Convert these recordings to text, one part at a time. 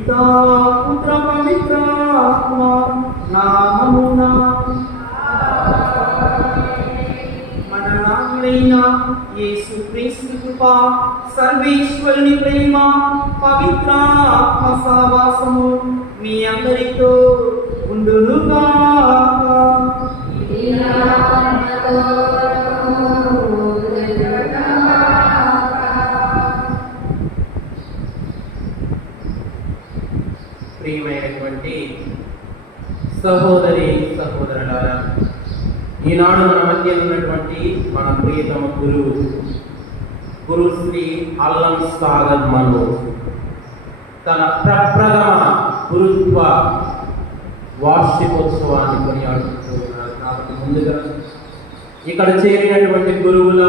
పితా పుత్ర పవిత్ర ఆత్మ నామమున మన నాథుడైన యేసుక్రీస్తు కృప, సర్వేశ్వరుని ప్రేమ, పవిత్ర ఆత్మ సహవాసము మీ అందరితో ఉండునుగాక. ప్రియమైనటువంటి సహోదరి సహోదరులారా, ఈనాడు మన మధ్య ఉన్నటువంటి మన ప్రియతమ గురు శ్రీ అల్లం సాగర్ మనోజ్ తన ప్రప్రథమ గురుత్వ వార్షికోత్సవాన్ని కొనియాడుతూ ఉన్నారు. కాబట్టి ముందుగా ఇక్కడ చేరినటువంటి గురువుల,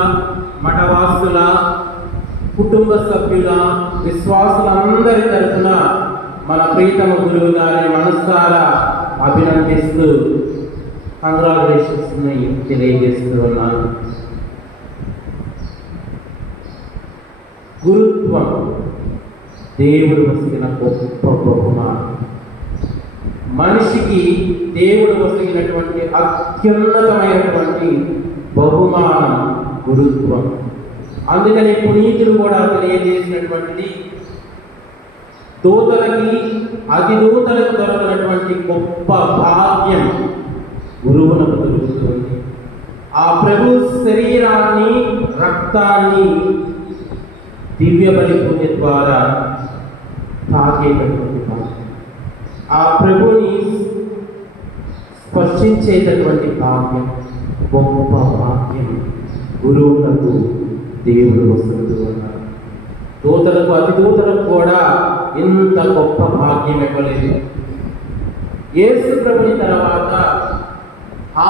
మఠవాసుల, కుటుంబ సభ్యుల, విశ్వాసులందరి తరఫున మన ప్రీతమ గురువు గారిని మనసారా అభినందిస్తూ కంగ్రాచులేషన్స్ తెలియజేస్తూ ఉన్నాను. గురుత్వం దేవుడు వసిగిన గొప్ప బహుమానం. మనిషికి దేవుడు వసిగినటువంటి అత్యున్నతమైనటువంటి బహుమానం గురుత్వం. అందుకని పునీతులు కూడా తెలియజేసినటువంటిది, దూతలకి అతిదూతలకు దొరకనటువంటి గొప్ప భాగ్యం గురువునకు దొరుకుతుంది. ఆ ప్రభు శరీరాన్ని, రక్తాన్ని దివ్య బలి పూజ ద్వారా తాకేటటువంటి భాగ్యం, ఆ ప్రభుని స్పర్శించేటటువంటి భాగ్యం, గొప్ప భాగ్యం గురువులకు దేవుడు వస్తూ ఉన్నారు. దూతలకు అతిదూతలకు కూడా ఇంత గొప్ప భాగ్యం ఇవ్వలేదు. యేసు ప్రభుని తర్వాత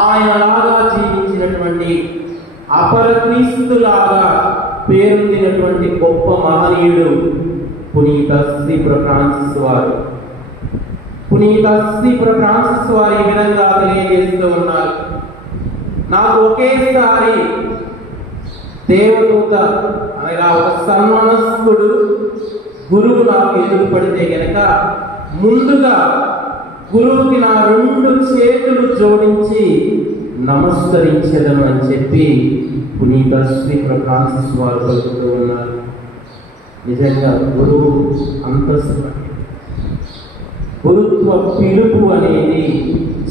ఆయనలాగా జీవించినటువంటి, అపర క్రీస్తులాగా పేరొందినటువంటి గొప్ప మహనీయుడు పునీత శ్రీపుర ఫ్రాన్సిస్ వారు. పునీత శ్రీపుర ఫ్రాన్సిస్ వారు ఈ విధంగా తెలియజేస్తూ ఉన్నారు, నాకు ఒకేసారి దేవదూత అనగా ఒక సన్మనస్కుడు గురువు నాకు ఎదురు పడితే గనక ముందుగా గురువుకి నా 2 చేతులు జోడించి నమస్కరించదను అని చెప్పి పునీత శ్రీపుర ఫ్రాన్సిస్ వారు పలుకుతూ ఉన్నారు. నిజంగా గురువు అంతస్తు, గురుత్వ పిలుపు అనేది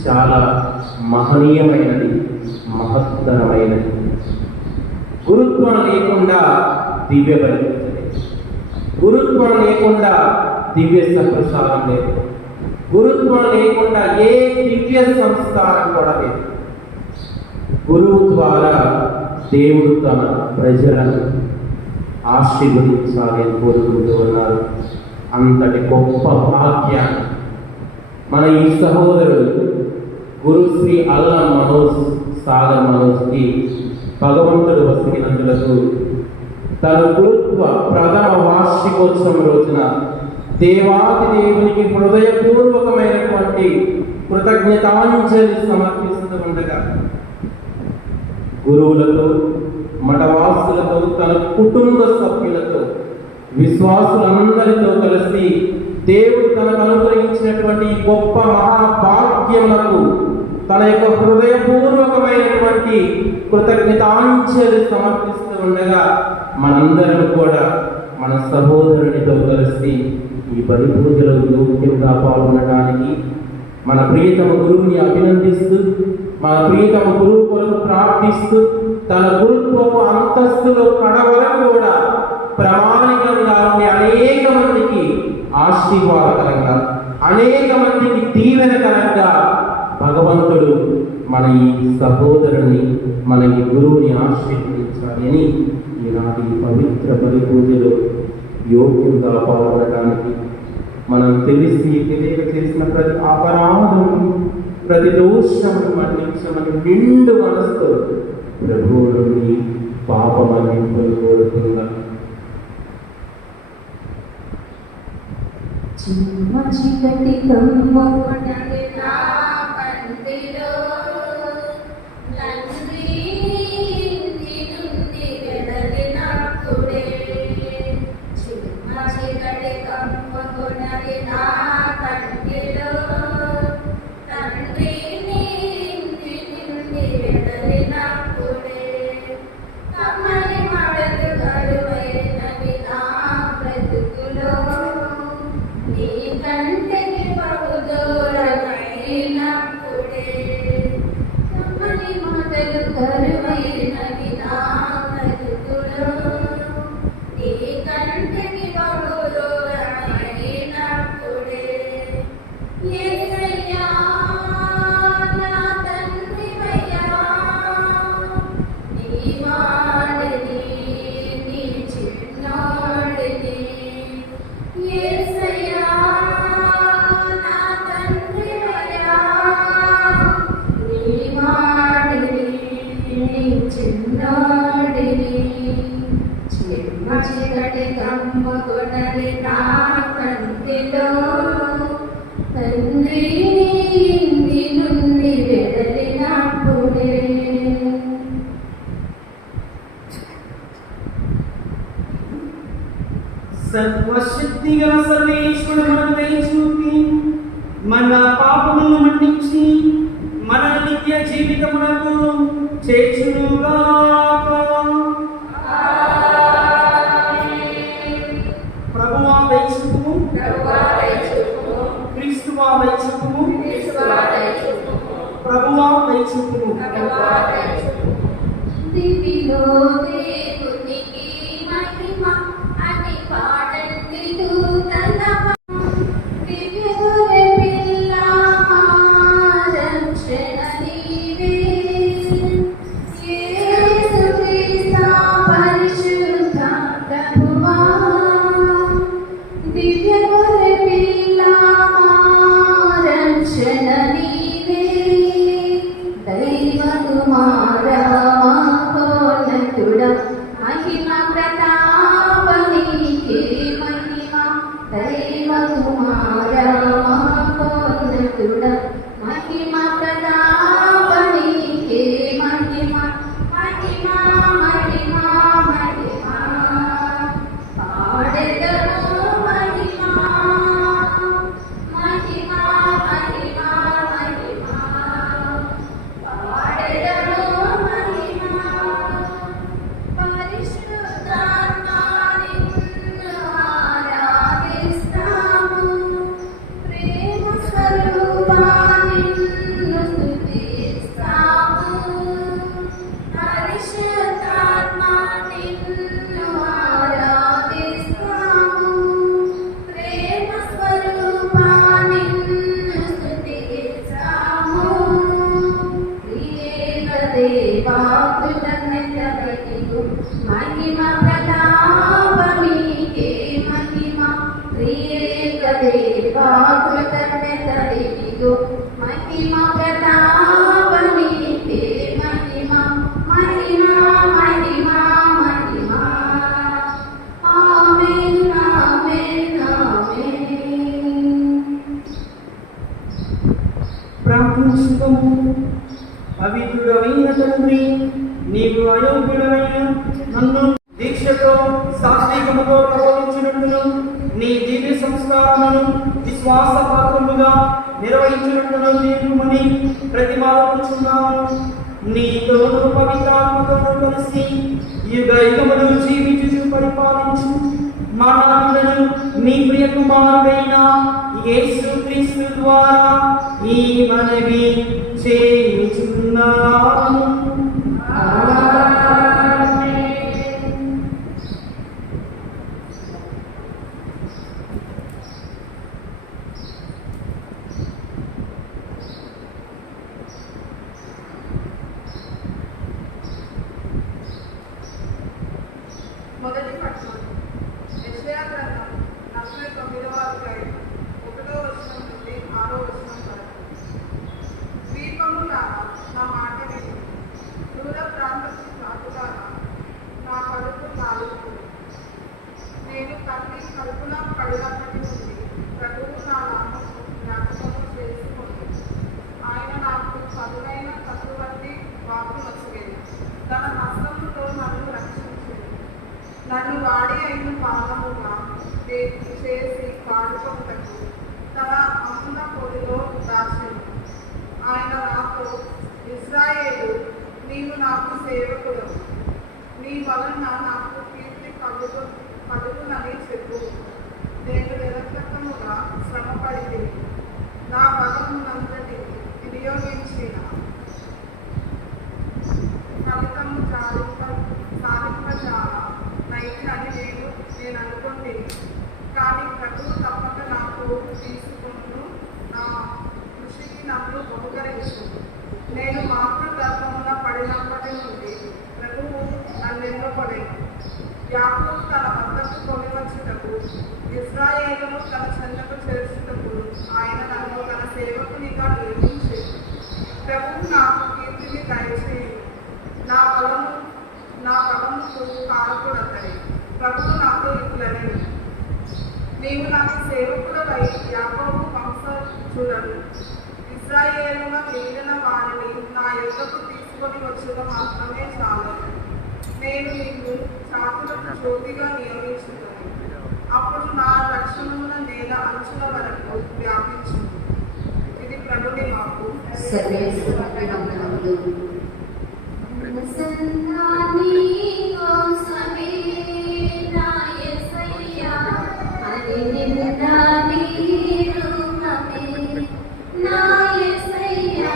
చాలా మహనీయమైనది, మహత్తరమైనది. గురుత్వం లేకుండా దివ్య బలి, గురుత్వం లేకుండా దివ్య సప్రసాదం లేదు, గురుత్వం లేకుండా ఏ దివ్య సంస్కారం కూడా లేదు. గురువు ద్వారా దేవుడు తన ప్రజలను ఆశీర్వదించాలని కోరుకుంటూ ఉన్నారు. అంతటి గొప్ప భాగ్యాన్ని మన ఈ సహోదరుడు గురు శ్రీ అల్లం మనోజ్ సాగర్ మనోజ్కి భగవంతుడు వసిగినందులకు తన గురుత్వ ప్రథమ వార్షికోత్సవం రోజున దేవాది దేవునికి హృదయపూర్వకమైనటువంటి కృతజ్ఞతాంజలి సమర్పిస్తూ ఉండగా గురువులతో, మఠవాసులతో, తన కుటుంబ సభ్యులతో, విశ్వాసులందరితో కలిసి దేవుడు తనకు అనుగ్రహించినటువంటి గొప్ప మహాభాగ్యములకు తన యొక్క హృదయపూర్వకమైనటువంటి కృతజ్ఞతాంజలి సమర్పిస్తూ ఉండగా మనందరం కూడా మన సహోదరునితో కలిసి ఈ బలి పూజలో యోగ్యంగా పాల్గొనడానికి మన ప్రియతమ గురువుని అభినందిస్తూ, మన ప్రియతమ గురువు కొరకు ప్రార్థిస్తూ, తన గురుత్వపు అంతస్తులో కడవరకు కూడా ప్రామాణికంగా ఉండి అనేక మందికి ఆశీర్వాదకరంగా, అనేక మందికి దీవెనకరంగా భగవంతుడు మన ఈ సహోదరుని, మన ఈ గురువుని ఆశీర్వదించాలి అని ఈనాటి పవిత్ర బలి పూజలో యోగ్యంగా పాల్గొనడానికి మనం తెలియక చేసిన ప్రతి అపరాధం, ప్రతి దోషమును మన్నించమని నిండు మనసుతో ప్రభువుని పాపమన్నింపులు కోరుతుందా. చిన్న చీకటి కమ్ముకున్నది నా కంటిలో తండ్రి ఇంటి నుండి వెడలినప్పుడే చిన్న చీకటి కమ్ముకున్నది నా కొనలి నా కంటిలో తండ్రి ఇంటి నుండి వెడలినప్పుడే సర్వశక్తి గల సర్వేశ్వరుడు మనకు దయ చూపి మన పాపములను మన్నించి మన నిత్య జీవితమునకు చేర్చునుగాక. ప్రభువా దయ చూపుము, క్రీస్తువా దయ చూపుము, ప్రభువా దయ చూపుము. దివిలో దేవునికి మహిమ అని పాడండి దూతల దివ్య గొర్రె పిల్ల రక్షణ నీవే యేసుక్రీస్తు పరిశుద్ధ ప్రభువా దివ్య గొర్రె పిల్ల రక్షణ నీవే దైవ కుమారా మహిమ ప్రతాప నీకే మహిమ దైవ కుమార మహోన్నతుడ మహిమ ప్రతాప నీకే మహిమ మహిమ మహిమ మహిమ పాడెదము మహిమ మహిమ మహిమ మహిమ పాడెదము మహిమ పరిశుద్ధాత్మా నిన్ను ఆరాధిస్తాము ప్రేమ స్వరూపా నిన్ను స్తుతిస్తాము పరిశుద్ధాత్మా నిన్ను ఆరాధిస్తాము ప్రేమ స్వరూపా నిన్ను స్తుతిస్తాము ప్రియేక దేవా కృతజ్ఞతలు మహిమ ప్రతాపమీకే మహిమ ప్రియేక దేవా కృతజ్ఞతలు మహిమ ప్రతాపమీకే మహిమ మహిమ మహిమ మహిమ ఆమేన్ ఆమేన్ ఆమేన్. ప్రార్థించుకోము. పవిత్రుడవైన తండ్రి, నీవు అయోగ్యుడమైన నన్ను దీక్షతో సాత్వికముతో ప్రబోధించినట్టును నీ దివ్య సంస్కారములను విశ్వాసపాత్రముగా నిర్వహించినట్టును తీర్పుమని ప్రతిమాలుచున్నాను. నీతోను పవిత్రాత్మతోను కలిసి యుగ యుగములు జీవించు పరిపాలించు మా నాథులను నీ ప్రియ కుమారుడైన యేసుక్రీస్తు ద్వారా ఈ మనవి చేయుచున్నాను. మొదటి పట్టణం యెషయా గ్రంథం 49వ అధ్యాయం 1వ వచనం నుండి 6వ వచనం వరకు. ద్వీపములారా నా మాట విని, దూర ప్రాంతపు ప్రాంతులారా నా కడుపు కాలుతుంది. నేను తల్లి కడుపున పడినప్పటి నుండి ప్రభువు నా నామము జ్ఞాపకము చేసుకుంది. ఆయన నాకు పదునైన కత్తువంటి వాకును వచ్చేది. తన హస్తముతో నన్ను రక్షించింది. నన్ను వాడి అయిన పాదముగా చేసి పాడుకొనుటకు తన అమ్ముల పొడిలో దాచింది. ఆయన నాతో, ఇశ్రాయేలు, నీవు నాకు సేవకుడు, నీ వలన నాకు కీర్తి కలుగునని చెప్పు. నేను నిరర్థకముగా శ్రమపడి నా బలమునంతటి వినియోగించిన ఫలితము సాధింపజాల నైతినని నేను అనుకుంటే, కానీ ప్రభువు తప్పక నాకు తీసుకును, నా కృషికి నన్ను బహుకరించు. నేను మాతృగర్భమున పడినప్పటి నుండి ప్రభువు నన్ను ఎన్నుకొనెను. యాకోబు తన వద్దకు కొనివచ్చుటకు, ఇశ్రాయేలును తన చెంతకు చేర్చుటకు ఆయన నన్ను తన సేవకునిగా నియమించెను. ప్రభువు నాకు కీర్తిని దయచేయు. నా బలముకు కారకుడతడే. ప్రభువు నాతో ఇట్లనెను, నీవు నాకు సేవకుడవై యాకోబు వంశజులను ఇశ్రాయేలుగా మిగిలిన వారిని నా యొద్దకు తీసుకొని వచ్చడం మాత్రమే చాలదు. నేను నీకు చాతులకు జ్యోతిగా నియమించుతాను. అప్పుడు నా రక్షణమున నేల అంచుల వరకు వ్యాపించు. ఇది ప్రభుని మాకు. సర్వేశ్వరుని వందనములు. సన్నాని కోసమే నా యేసయ్యా అని నిన్నని రూపమే నా యేసయ్యా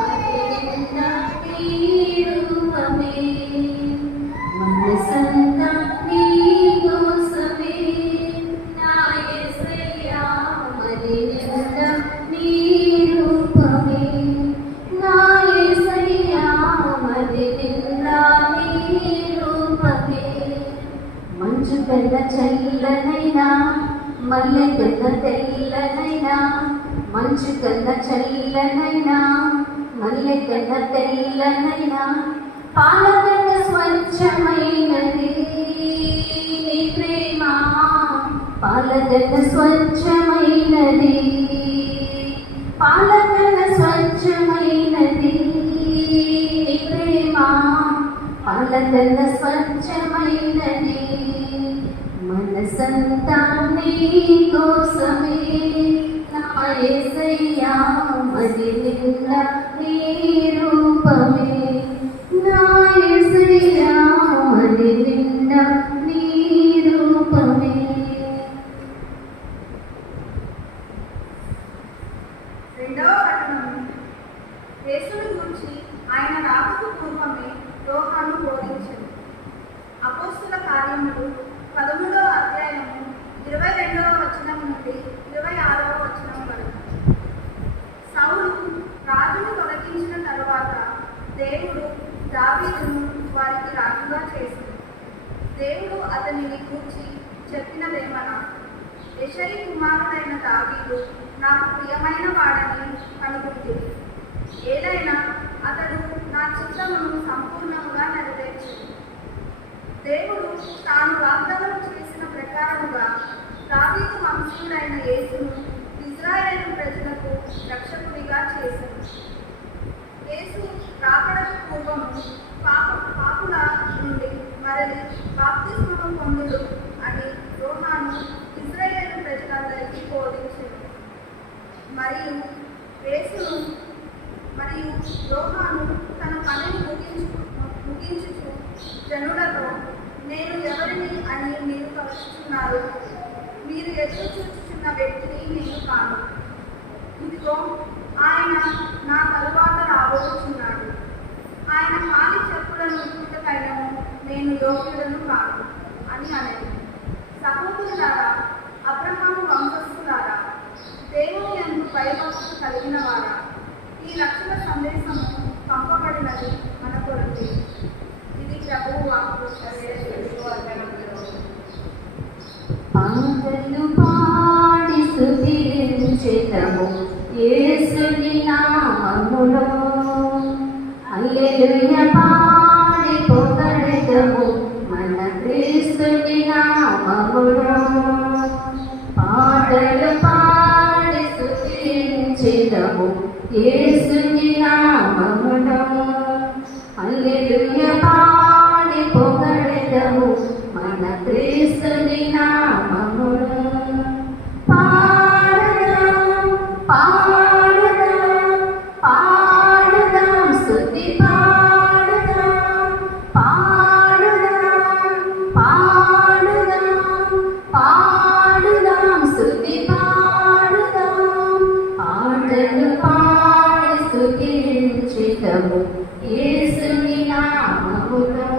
అని నిన్నని రూపమే మనసంతా నీ కోసమే నా యేసయ్యా అని నిన్నని రూపమే నా యేసయ్యా మరి నిన్నని రూపమే మంచు కన్న చల్లనైనా మల్లె కన్న తెల్లనైనా మంచు కన్న చల్లనైనా మల్లె కన్న తెల్లనైనా పాల కన్న స్వచ్ఛమైనది నీ ప్రేమ పాల కన్న స్వచ్ఛమైనది పాల కన్న స్వచ్ఛమైనది నీ ప్రేమ పాల కన్న స్వచ్ఛమైనది మనసంతా నీ కోసమే నా యేసయ్యా మరి నిన్న నీ రూపమే నా యేసయ్యా మరి నిన్న నీ రూపమే. రెండవ పట్టణము. యేసుని గురించి ఆయన రాకకు పూర్వమే యోహాను బోధించింది. అపోస్తుల కార్యములు 13వ అధ్యాయము 22వ వచనం నుండి 26వ వచనం వరకు. సౌలు రాజును తొలగించిన తరువాత దేవుడు దావీదును వారికి రాజుగా చేసింది. దేవుడు అతనిని గూర్చి చెప్పినదేమనా, యెషయి కుమారుడైన దావీదు నాకు ప్రియమైన వాడని కనుగొంటిని. ఏదైనా అతడు నా చిత్తమును సంపూర్ణంగా నెరవేర్చింది. దేవుడు తాను వాగ్దానం చేసిన ప్రకారముగా దావీదు వంశీయుడైన యేసును ఇశ్రాయేలు ప్రజలకు రక్షకుడిగా చేశాడు. యేసు రాకడకు పూర్వము పాపుల నుండి మరలి బాప్తిస్మము పొందుడు అని యోహాను ఇశ్రాయేలు ప్రజలందరికీ బోధించాడు. మరియు యోహాను తన పనిని ముగించుచు జనులతో, నేను ఎవరిని అని మీరు తలుచుచున్నారు? మీరు ఎదురు చూచుచున్న వ్యక్తిని నేను కాను. ఇదిగో ఆయన నా తరువాత రాబోతున్నాడు. ఆయన కాలి చెప్పులను ఇప్పుటకైనను నేను యోగ్యుడను కాను అని అనేది. సహోదరులారా, అబ్రహాము వంశస్థులారా, దేవుని యందు భయభక్తులు కలిగిన వారా, ఈ రక్షణ సందేశము పంపబడినది మన కొరకే. ఇది ప్రభువు వాక్కు. పాటలు పాడి స్తుతించెదము యేసుని నామములో, హల్లెలూయా పాడి పొగడెదము మన క్రీస్తుని నామములో. పాటలు పాడి స్తుతించెదము యేసుని నామములో, హల్లెలూయా పాడి పొగడెదము మన క్రీస్తుని నామములో. పాడుదాం పాడుదాం పాడుదాం స్తుతి పాడుదాం పాడుదాం పాడుదాం పాడుదాం స్తుతి పాడుదాం. పాటలు పాడి స్తుతించెదము యేసుని నామములో,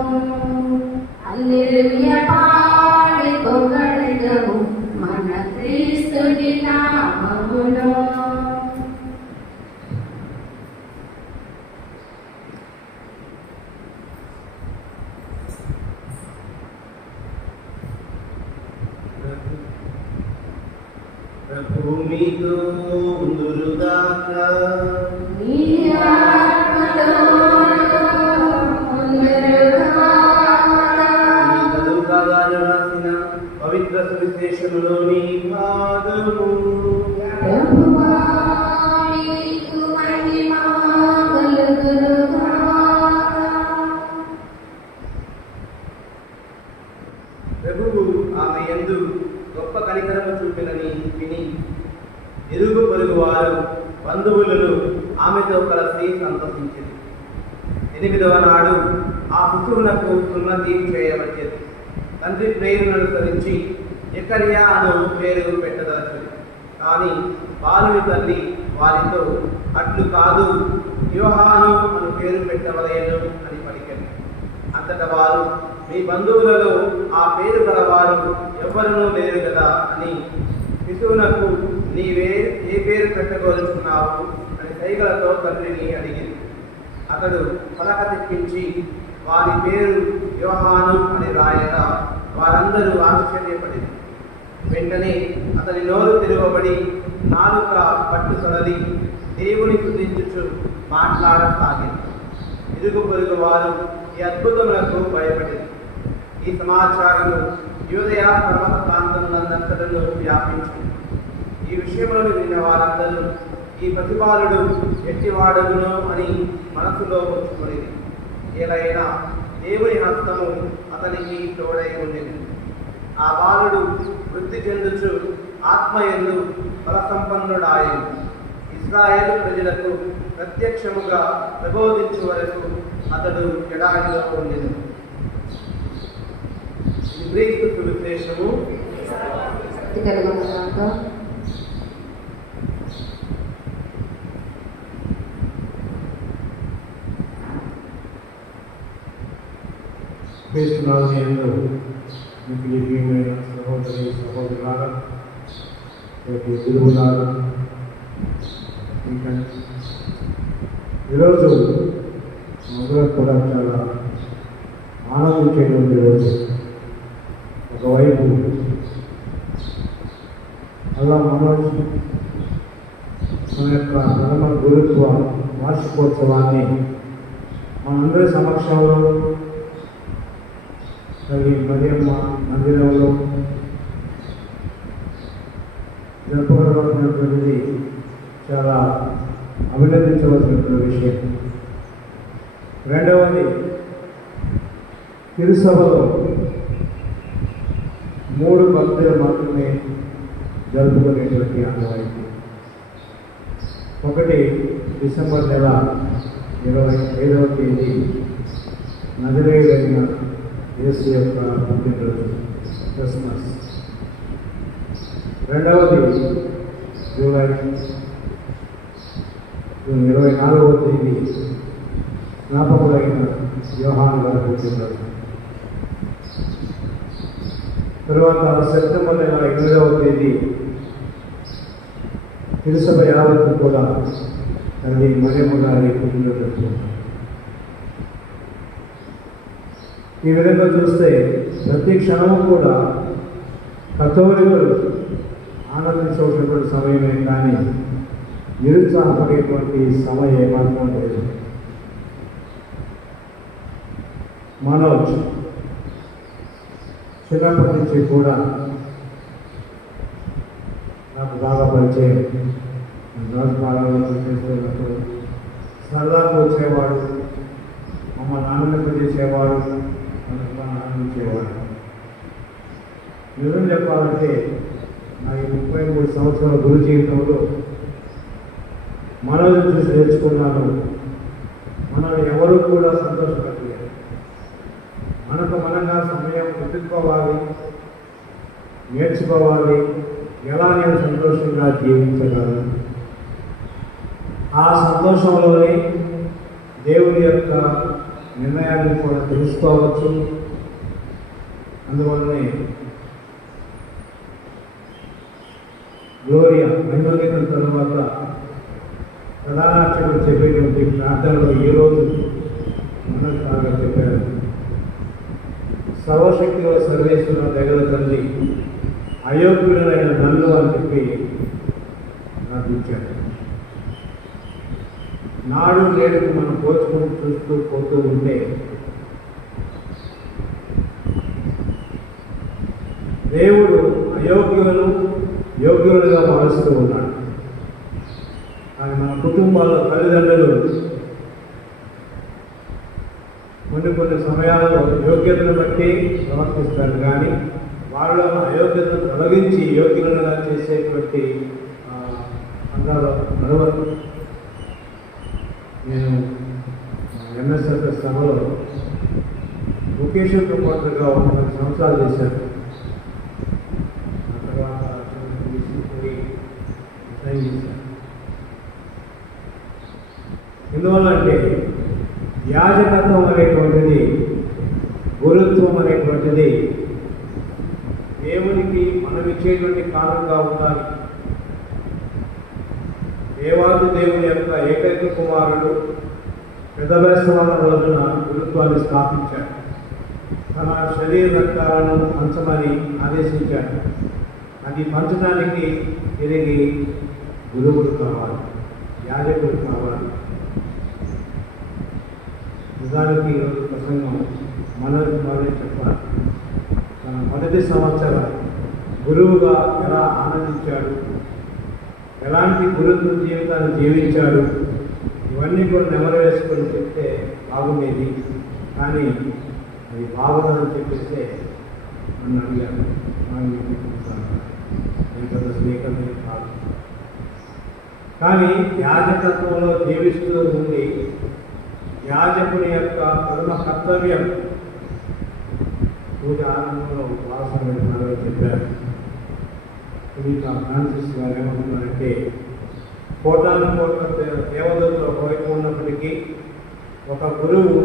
హల్లెలూయా పాడి పొగడెదము మన క్రీస్తుని నామములో. ప్రభు మీతో ఉందురుగాక. నీ ఆత్మలో ఉండుగాక. లూకా గారు రాసిన పవిత్ర సువిశేషం దేశంలోని భాగము. ప్రభువా నీకు మహిమ కలుగునుగాక. ప్రభువు ఆమె యందు గొప్ప కనికరము చూపినని విని ఇరుగు పొరుగు వారు బంధువులను ఆమెతో కలిసి సంతోషించింది. 8వ నాడు ఆ శిశువునకు సున్నతి చేయవచ్చేది. తండ్రి ప్రేరును అనుసరించి జకర్యా అను పేరు పెట్టదలచింది. కానీ బాలుని తల్లి వారితో అట్లు కాదు, యోహాను అను పేరు పెట్టవలేను అని పలికారు. అంతటా వారు, మీ బంధువులలో ఆ పేరు గలవారు ఎవ్వరూ లేరు కదా అని శిశువునకు నీవే ఏ పేరు పెట్టగలుగుతున్నావు అని సైగలతో తండ్రిని అడిగింది. అతడు పలక తెప్పించి వారి పేరు యోహాను అని రాయగా వారందరూ ఆశ్చర్యపడింది. వెంటనే అతని నోరు తెరవబడి నాలుక పట్టు సడలి దేవుని స్తుతించుచు మాట్లాడసాగింది. ఇరుగు పొరుగు వారు ఈ అద్భుతములకు భయపడింది. ఈ సమాచారము యూదయ పర్వత ప్రాంతములందంతటను వ్యాపించింది. ఈ విషయములను విన్న వారందరూ ఈ ప్రతిపాలుడు ఎట్టివాడగును అని మనసులో ఉంచుకునేది. ఏలైనా దేవుని హస్తము అతనికి తోడై ఉండేది. ఆ బాలుడు వృద్ధి చెందుచు ఆత్మయందు బలసంపన్నుడాయను. ఇశ్రాయేలు ప్రజలకు ప్రత్యక్షముగా ప్రబోధించు వరకు అతడు ఎడారిలో ఉండేది. క్రీస్తు సువిశేషము. శక్తి కలుగునుగాక. క్రీస్తునాథుని యందు మీకు దివ్యమైన సహోదరి సహోదరులారా, గురువులారా, ఇంకా ఈరోజు అందరూ కూడా చాలా ఆనందించేటువంటి రోజు. ఒకవైపు అలా మనోజ్ మన యొక్క ప్రథమ గురుత్వ వార్షికోత్సవాన్ని మనందరి సమక్షంలో తల్లి మరియమ్మ మందిరంలో జరుపుకోవలసినటువంటిది చాలా అభినందించవలసినటువంటి విషయం. రెండవది, తిరుసభలో 3 భక్తులు మాత్రమే జరుపుకునేటువంటి ఆనవాయితీ. ఒకటి డిసెంబర్ నెల 25వ తేదీ నజరేయుడైన యేసు యొక్క పుట్టినరోజు క్రిస్మస్. రెండవది జూలై 24వ తేదీ స్నాపకుడైన యోహాను గారి పుట్టినరోజు. తరువాత సెప్టెంబర్ నెల 8వ తేదీ తిరుసభ యావత్తు కూడా తల్లి మరియమ్మ గారి పుట్టినరోజు. ఈ విధంగా చూస్తే ప్రతి క్షణము కూడా కథోలికులు ఆనందించవలసినటువంటి సమయమే, కానీ నిరుత్సాహపడేటువంటి సమయం ఏమాత్రం లేదు. మనోజ్ చిన్నప్పటి నుంచి కూడా నాకు బాగా పరిచయం. రాజపాలనలో చేసేటప్పుడు సరదాకు వచ్చేవాడు, మమ్మల్ని ఆనందింపజేసేవాడు, మనకు ఆనందించేవాడు. నిజం చెప్పాలంటే నా ఈ 33 సంవత్సరాల గురు జీవితంలో మనల్ని చూసి నేర్చుకున్నాను. మనల్ని ఎవరు కూడా సంతోషపడలేదు. మనకు మనంగా సమయం వెతుక్కోవాలి, నేర్చుకోవాలి, ఎలా నేను సంతోషంగా జీవించగలను. ఆ సంతోషంలోనే దేవుని యొక్క నిర్ణయాన్ని కూడా తెలుసుకోవచ్చు. అందువల్లనే గ్లోరియా మహిమగీతం తరువాత ప్రధానార్చకుడు చెప్పేటువంటి ప్రార్థనలో ఈరోజు మనకు బాగా చెప్పారు. సర్వశక్తిలో సర్వేశ్వర దగ్గర తండ్రి అయోగ్యుడైన నన్ను అని చెప్పి ప్రార్థించాడు. నాడు నేడుకు మనం పోల్చుకుని చూస్తూ పోతూ ఉంటే దేవుడు అయోగ్యులను యోగ్యులుగా మారుస్తూ ఉన్నాడు. కానీ మన కుటుంబాల తల్లిదండ్రులు కొన్ని సమయాల్లో యోగ్యతను బట్టి ప్రవర్తిస్తారు, కానీ వాళ్ళలో అయోగ్యతను తొలగించి యోగ్యులుగా చేసేటువంటి అందరూ నడవరు. నేను ఎంఎస్ఎఫ్ఎస్ సభలో వొకేషన్ ప్రమోటర్గా 10 సంవత్సరాలు చేశాను. ఆ తర్వాత రిజైన్ చేశాను. ఎందువల్ల అంటే యాజకత్వం అనేటువంటిది, గురుత్వం అనేటువంటిది దేవునికి మనం ఇచ్చేటువంటి కారణంగా ఉండాలి. దేవాది దేవుని యొక్క ఏకైక కుమారుడు పెదవేస్తవాల రోజున గురుత్వాన్ని స్థాపించాడు. తన శరీర రక్తాలను పంచమని ఆదేశించాడు. అది పంచడానికి తిరిగి గురువులు కావాలి, యాజకులు కావాలి. నిజానికి ఈరోజు ప్రసంగం మనమే చెప్పాలి. తన మొదటి సంవత్సరం గురువుగా ఎలా ఆనందించాడు, ఎలాంటి గురుత్వ జీవితాన్ని జీవించాడు, ఇవన్నీ కూడా నెమరు వేసుకొని చెప్తే బాగుండేది. కానీ అది బాగుందని చెప్పేస్తే నన్ను అడిగాను. పెద్ద స్పీకర్ కాదు, కానీ యాజకత్వంలో జీవిస్తూ ఉండి యాజకుని యొక్క ప్రథమ కర్తవ్యం పూజ ఆరంభంలో ఉపవాసం పెట్టినారని చెప్పారు. ఫ్రాన్సిస్ గారు ఏమంటున్నారంటే, కోటాను కోట్ల దేవదూతలు ఒకవైపు ఉన్నప్పటికీ ఒక గురువు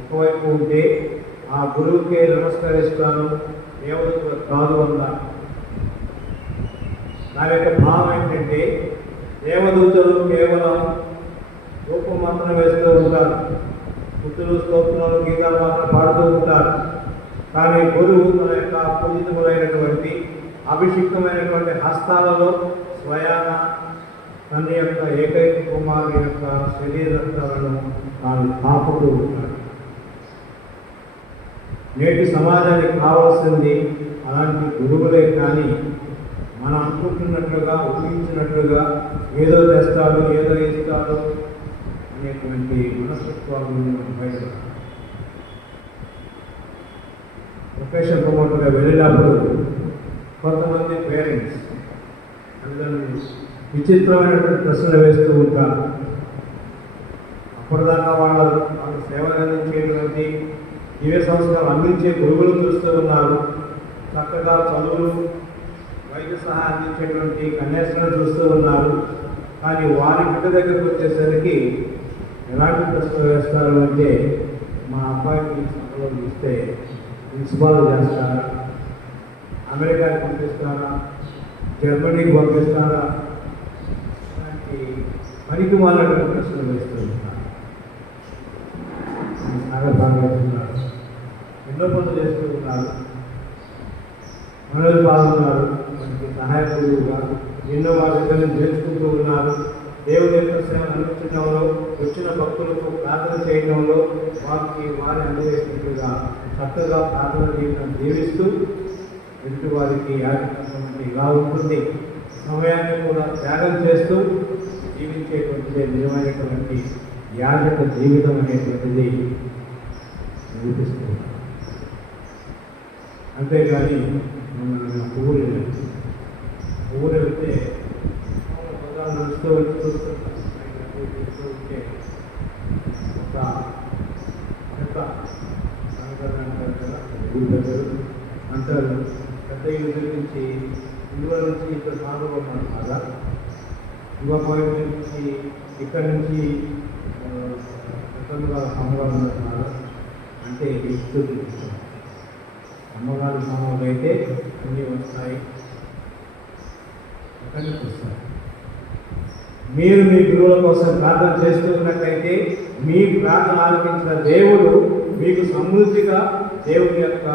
ఒకవైపు ఉంటే ఆ గురువుకే నమస్కరిస్తాను, దేవదూతలు కాదు అన్నారు. నా యొక్క భావం ఏంటంటే, దేవదూతలు కేవలం రూపం మాత్రం వేస్తూ ఉంటారు, పుత్రులు స్తోత్రాలు గీతాలు మాత్రం పాడుతూ ఉంటారు. కానీ గురువు తన యొక్క పూజితములైనటువంటి అభిషిక్తమైనటువంటి హస్తాలలో స్వయాన తన యొక్క ఏకైక కుమారుని యొక్క శరీరాలను తాను తాపుతూ ఉంటాడు. నేటి సమాజానికి కావాల్సింది అలాంటి గురువులే, కానీ మనం అనుకుంటున్నట్లుగా ఊహించినట్లుగా ఏదో తెస్తాడు, ఏదో ఇస్తాడు అనేటువంటి మనస్తత్వాలను బయట. వొకేషన్ ప్రమోటర్గా వెళ్ళినప్పుడు కొంతమంది పేరెంట్స్ తల్లిదండ్రులు విచిత్రమైనటువంటి ప్రశ్నలు వేస్తూ ఉంటారు. అప్పటిదాకా వాళ్ళు సేవలు అందించేటువంటి దివ్య సంస్కారం అందించే గురువులు చూస్తూ ఉన్నారు. చక్కగా చదువులు వైద్య సహాయం అందించేటువంటి కన్యాశ్రమం చూస్తూ ఉన్నారు. కానీ వారి బిడ్డ దగ్గరకు వచ్చేసరికి ఎలాంటి ప్రశ్నలు వేస్తారు అంటే, మా అబ్బాయికి సభలో ఇస్తే ప్రిన్సిపాల్ చేస్తారా, అమెరికాకి పంపిస్తారా, జర్మనీకి పంపిస్తారా, అలాంటి పనికి మాలినటువంటి ప్రశ్నలు వేస్తూ ఉంటారు. సాగర్ భాగవతున్నారు, ఎన్నో పనులు చేస్తూ ఉన్నారు, మనోజ్ పాల్గొన్నారు, మనకి సహాయకులుగా ఎన్నో వారి దగ్గర నుంచి నేర్చుకుంటూ ఉన్నారు. దేవుని యొక్క సేవ అందించడంలో, వచ్చిన భక్తులకు ప్రార్థన చేయడంలో వారి అందజేసినట్టుగా చక్కగా ప్రార్థన జీవితం జీవిస్తూ ఎదుటి వారికి యాజకత్వం అంటే ఇలా ఉంటుంది. సమయాన్ని కూడా త్యాగం చేస్తూ జీవించేటువంటిది నిజమైనటువంటి యాజక జీవితం అనేటువంటిది నిరూపిస్తుంది. అంతేగాని ఊరు వెళ్తే నడుస్తూ ఉంటే ఒక పెద్ద అంటారు కదా, ఊరు పెద్దలు అంటారు, పెద్ద యూజర్ నుంచి ఇందులో నుంచి ఇక్కడ సాగుకున్నాడు కాదా, ఇంకో పాయింట్ నుంచి ఇక్కడ నుంచి పెద్దలుగా అమ్మగారు ఉన్నారు అంటే ఇస్తుంది. అమ్మగారు సామాన్లు అయితే అన్నీ వస్తాయి, ఎక్కడి నుంచి వస్తాయి. మీరు మీ గురువుల కోసం ప్రార్థన చేస్తూ ఉన్నట్లయితే మీ ప్రార్థన ఆలకించిన దేవుడు మీకు సమృద్ధిగా దేవుని యొక్క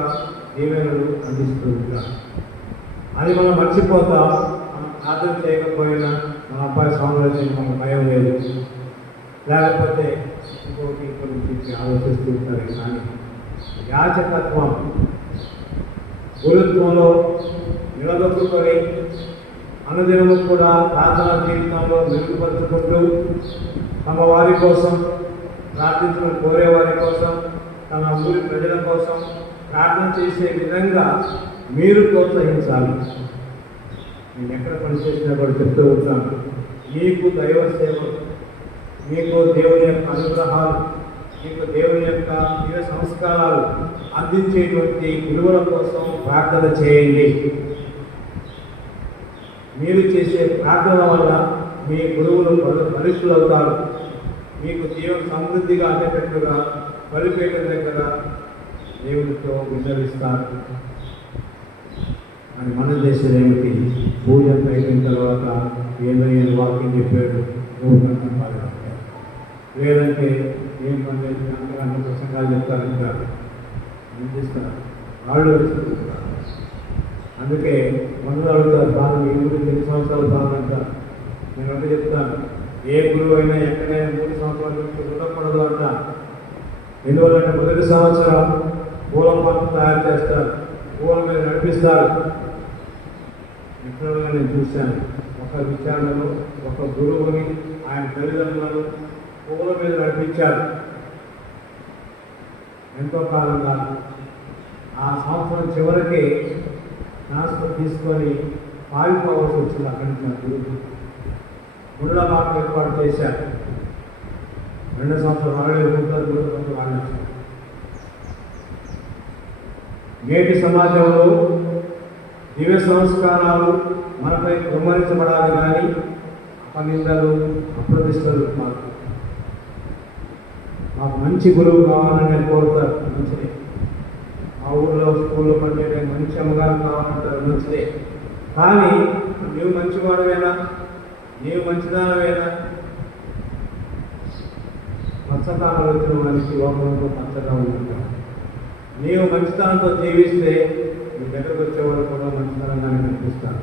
దీవెనలు అందిస్తూ ఉంటారు. అది మనం మర్చిపోతాం. మనం ప్రార్థన చేయకపోయినా మన అబ్బాయి సామ్రాజ్యం మనకు భయం లేదు, లేకపోతే ఇంకోటి గురించి ఆలోచిస్తూ ఉంటారు. కానీ యాచకత్వం, గురుత్వంలో నిలదొక్కుని అనుదినము కూడా ప్రార్థనా జీవితంలో మెరుగుపరుచుకుంటూ తమ వారి కోసం ప్రార్థించడం కోరే వారి కోసం తన ఊరి ప్రజల కోసం ప్రార్థన చేసే విధంగా మీరు ప్రోత్సహించాలి. నేను ఎక్కడ పనిచేసినా కూడా చెప్తూ ఉంటాను, మీకు దైవ సేవలు, మీకు దేవుని యొక్క అనుగ్రహాలు, మీకు దేవుని యొక్క దివ్య సంస్కారాలు అందించేటువంటి గురువుల కోసం ప్రార్థన చేయండి. మీరు చేసే ప్రార్థన వల్ల మీ గురువులు బలిష్ఠులు అవుతారు. మీకు జీవన సమృద్ధిగా అందేటట్టుగా బలిపీఠం దగ్గర దేవుడితో విన్నవిస్తారు. అని మనం చేసేది ఏమిటి? పూజ అయిపోయిన తర్వాత ఏదైనా వాక్యం చెప్పాడు లేదంటే ఏం పని లేదు అంతగా ప్రసంగాలు చెప్తారంటారు, అందిస్తారు వాళ్ళు వేసుకుంటారు. అందుకే మనలో అడుగుతారు, బాగా మీ గురించి 2 సంవత్సరాలు బాగుంటారు. నేను అంటే చెప్తాను, ఏ గురువు అయినా ఎక్కడైనా 3 సంవత్సరాల నుంచి ఉండకూడదు అంట. ఎందువల్లంటే మొదటి సంవత్సరం పూలం పంట తయారు చేస్తారు, పూల మీద నడిపిస్తారు. ఎక్కడగా నేను చూశాను, ఒక విచారణలో ఒక గురువుని ఆయన తల్లిదండ్రులను పూల మీద నడిపించారు. ఎంతో కాలంగా ఆ సంవత్సరం చివరికి ట్రాన్స్ఫర్ తీసుకొని పారిపోవాల్సి వచ్చింది. అక్కడి నుంచి గురువు గుళ్ళ మాకు ఏర్పాటు చేశారు. 2 సంవత్సరాలు వాళ్ళు నేటి సమాజంలో దివ్య సంస్కారాలు మనపై కుమ్మరించబడాలి కానీ అపనిందలు అప్రతిష్టలు మాకు మంచి గురువు కావాలని కోరుతారు, మంచిదే. మా ఊళ్ళో స్కూల్లో పనిచేయడం మంచి అమ్మగారు కావాలంటారు, మంచిదే. కానీ నీవు మంచివాడవేనా, నీవు మంచిదానవేనా? పచ్చతాను వచ్చిన వారికి లోకంలో పచ్చగా ఉంటారు. నీవు మంచితనంతో జీవిస్తే మీ దగ్గరకు వచ్చేవాళ్ళు కూడా మంచితనంగానే కనిపిస్తారు.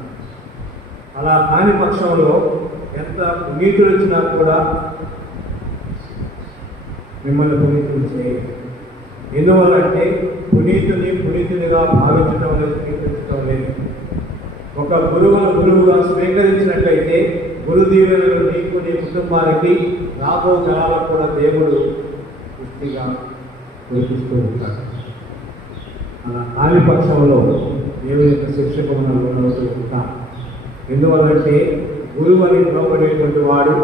అలా కాని పక్షంలో ఎంత పునీతులు వచ్చినా కూడా మిమ్మల్ని పునీతులు చేయరు. ఎందువల్లంటే పునీతునిగా భావించడం లేదు, స్వీకరించడం లేదు. ఒక గురువుగా స్వీకరించినట్లయితే గురు దీవెనలు నీకు నీ కుటుంబానికి రాబో కాలాలకు కూడా దేవుడు పుష్టిగా కురిపిస్తూ ఉంటాడు. అలా కాని పక్షంలో దేవుని యొక్క శిక్షకు మనం లోనవుతూ ఉంటాం. ఎందువల్లంటే గురువు అని పిలువబడేటువంటి వాడు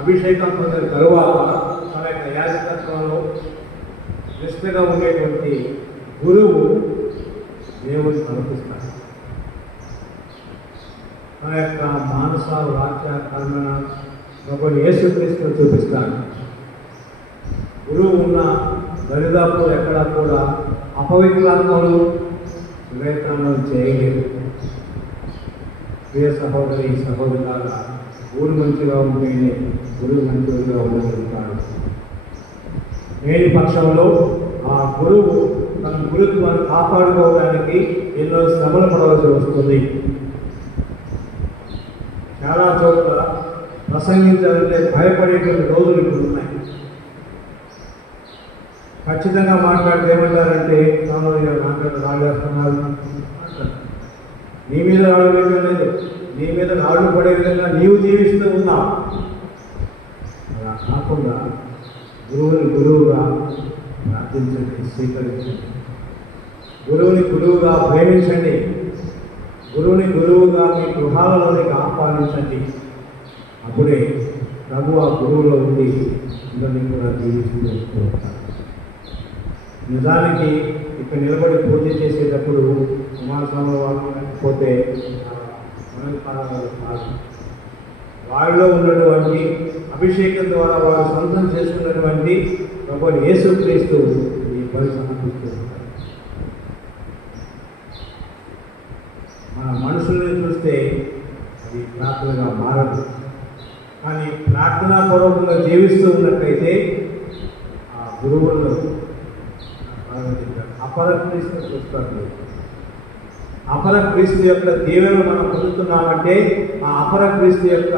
అభిషేకం పొందిన తరువాత తన యొక్క యాజకత్వంలో నిష్ఠగా ఉండేటువంటి గురువు దేవుని సమర్పిస్తాడు. తన యొక్క మానస వాక్య కర్మణ ప్రభుని యేసుక్రీస్తును చూపిస్తాడు. గురువు ఉన్న దరిదాపు ఎక్కడా కూడా అపవిత్రాత్మలు వివేకాలను చేయలేదు. ప్రియ సహోదరి సహోదరులారా, ఊరు మంచిగా ఉంటేనే గురువు మంచిగా ఉండగలుగుతాడు. లేని పక్షంలో ఆ గురువు తన గురుత్వాన్ని కాపాడుకోవడానికి ఎన్నో శ్రమలు పడవలసి వస్తుంది. చాలా చోట్ల ప్రసంగించాలంటే భయపడేటువంటి రోజులు ఇప్పుడు ఉన్నాయి. ఖచ్చితంగా మాట్లాడితే ఏమంటారంటే సామాన్యంగా మాట్లాడి రాళ్ళేస్తున్నారు అంటారు. నీ మీద రాళ్ళు వేయడం లేదు, నీ మీద రాళ్ళు పడే విధంగా నీవు జీవిస్తూ ఉన్నావు. అలా కాకుండా గురువుని గురువుగా ప్రార్థించండి, స్వీకరించండి. గురువుని గురువుగా ప్రేమించండి. గురువుని గురువుగా మీ గృహాలలోనికి ఆహ్వానించండి. అప్పుడే ప్రభు ఆ గురువులో ఉండి అందరినీ కూడా జీవిస్తూ ఉంటారు. నిజానికి ఇక్కడ నిలబడి పూజ చేసేటప్పుడు కుమారస్వామి వాళ్ళు లేకపోతే మనకి కాదు, వారిలో ఉన్నటువంటి అభిషేకం ద్వారా వారు సొంతం చేసుకున్నటువంటి ప్రభువు యేసుక్రీస్తు ఈ పని సమర్పిస్తూ ఉంటారు. మన మనుషుల్ని చూస్తే అది ప్రార్థనగా మారదు. కానీ ప్రార్థనాపూర్వకంగా జీవిస్తూ ఉన్నట్లయితే ఆ గురువుల్లో అపర క్రీస్తుని చూస్తారు. అపర క్రీస్తు యొక్క దీవెనలు మనం పొందుతున్నామంటే ఆ అపర క్రీస్తు యొక్క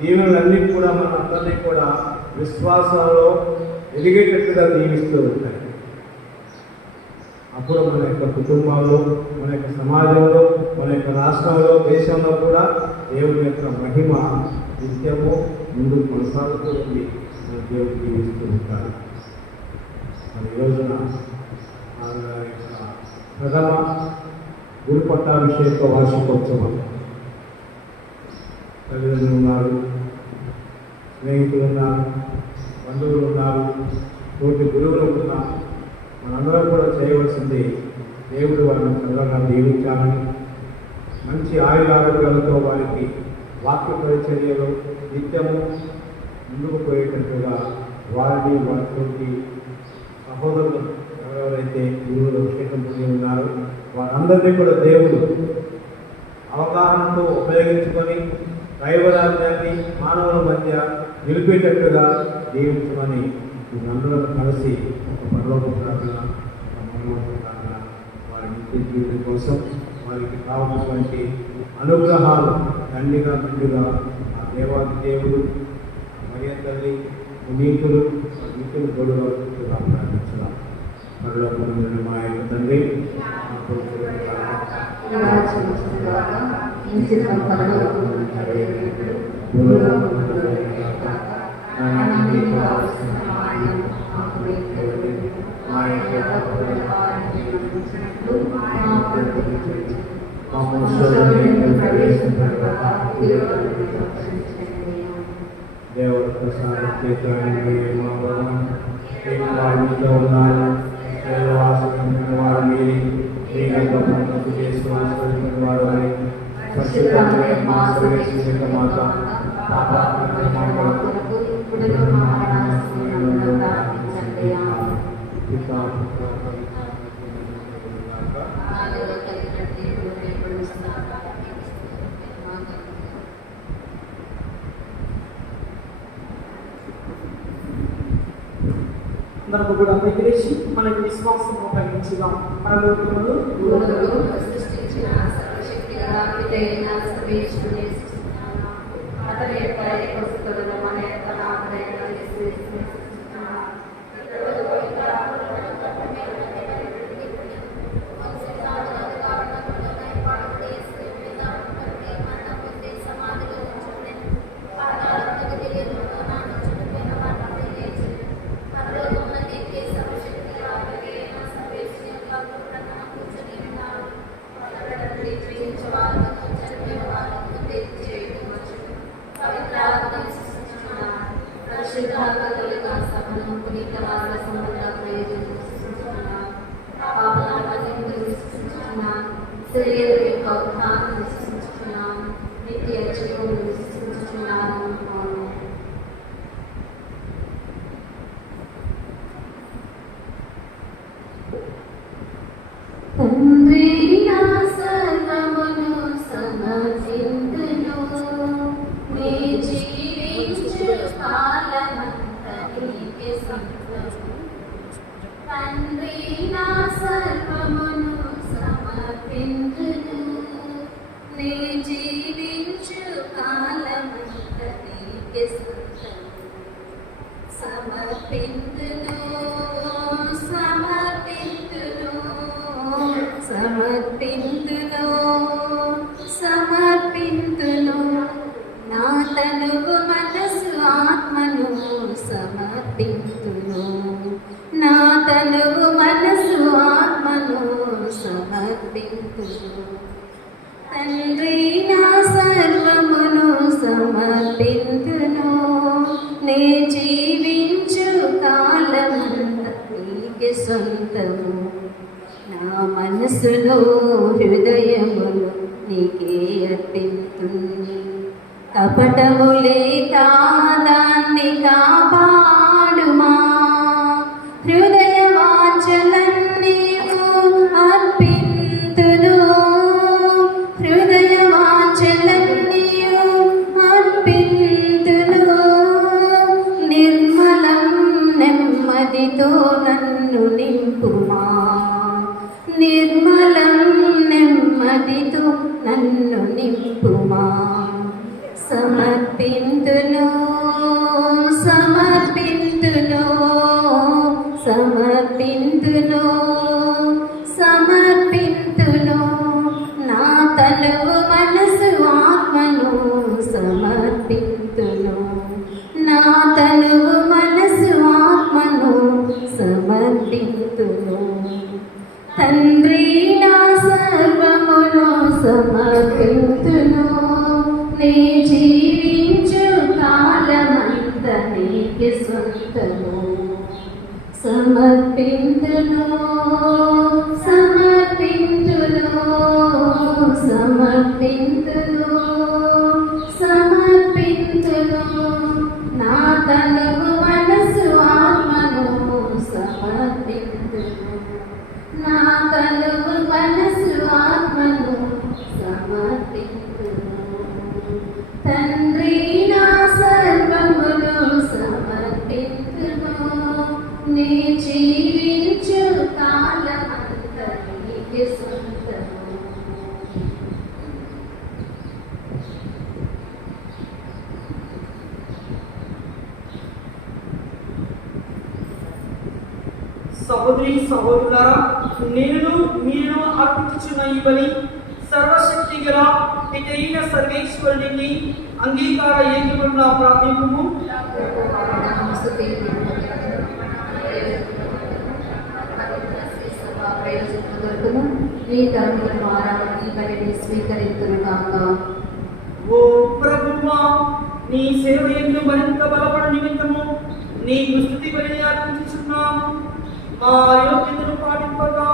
దీవెనలన్నీ కూడా మన అందరినీ కూడా విశ్వాసంలో ఎదిగేటట్టుగా దీవిస్తూ ఉంటాయి. అప్పుడు మన యొక్క కుటుంబంలో, మన యొక్క సమాజంలో, మన యొక్క రాష్ట్రంలో, దేశంలో కూడా దేవుని యొక్క మహిమ నిత్యము ముందుకు కొనసాగుతూ ఉంది. మన దేవుడు జీవిస్తూ ఉంటారు. మన ఈ రోజున ఆయన యొక్క ప్రథమ గురు పట్టాభిషేక వార్షికోత్సవం. తల్లిదండ్రులు ఉన్నారు, స్నేహితులు ఉన్నారు, బంధువులు ఉన్నారు, తోటి గురువులు ఉన్నారు. మనందరం కూడా చేయవలసింది దేవుడు వారిని చల్లగా దీవించాలని, మంచి ఆయురారోగ్యాలతో వారికి వాక్య పరిచర్యలో నిత్యము ముందుకు పోయేటట్టుగా వారిని వారితోటి సహోదరులు ఎవరెవరైతే గురువులు అభిషేకం పొంది ఉన్నారో వారందరినీ కూడా దేవుడు అవగాహనతో ఉపయోగించుకొని దైవరాజ్యాన్ని మానవుల మధ్య నిలిపేటట్టుగా జీవించమని అందరం కలిసి ఒక పరలోక ప్రార్థన, ఒక మనోమత ప్రార్థన, వారి నిత్య జీవితం కోసం వారికి కావాల్సినటువంటి అనుగ్రహాలు దండిగా మెండుగా ఆ దేవాది దేవుడు, మరియ తల్లి, నీతులు నీతులు తోడుగా ప్రార్థించున్నాం. పరలోకమైన మా యొక్క తండ్రి, దేవుడు ప్రసాద చేతులు ఉన్నారు. దేవాసమైన వారు మీరి చేసుకోవాల్సిన వారు మాత అందరూ కూడా దగ్గరేసి మనకి విశ్వాసం ఉపయోగించుదాం. పరలోకములు సృష్టించిన సర్వశక్తిగల పితైన సర్వేశ్వరుని స్తుతిస్తున్నాను. అతని యొక్క ఏకసుతులను మన యొక్క నామధేయ యేసుక్రీస్తుని స్తుతిస్తున్నాను. తండ్రి నా సర్వమును సమర్పింతును, నీ జీవించు కాలమంతా నీకే సమర్పింతును. తండ్రి నా సర్వమును సమర్పింతును, నీ జీవించు కాలమంతా నీకే సమర్పింతును, సమర్పింతును, సమర్పింతును, సమర్పింతును. నా తనువు మనసు ఆత్మను సమర్పింతును, నా తనువు మనసు ఆత్మను సమర్పింతును. తండ్రి నా సర్వమును సమర్పింతును, నే జీవించు కాలమంతా నీకే సొంతము. నా మనసును హృదయమును నీకే అర్పింతుని, కపటము లేక దాన్ని కాపాడుమా. హృదయ వాంఛలన్నీయు అర్పింతును, హృదయ వాంఛలన్నీయు అర్పింతును. నిర్మలం నెమ్మదితో నన్ను నింపుమా, నిర్మలం నెమ్మదితో నన్ను నింపుమా. సమర్పింతును, సమర్పింతును, సమర్పింతును, సహోదరి సహోదరులారా, నేను మీరు అర్పించుచున్న ఈ బలి సర్వశక్తి గల పితైన సర్వేశ్వరుడిని అంగీకార ఏకముగా ప్రార్థింపుము. ఓ ప్రభువా, నీ సేవ యందు మరింత బలపడ నిమిత్తము నీకు స్తుతి బలి అర్పించుచున్నాము. మా యోగ్యతను పాటింపగా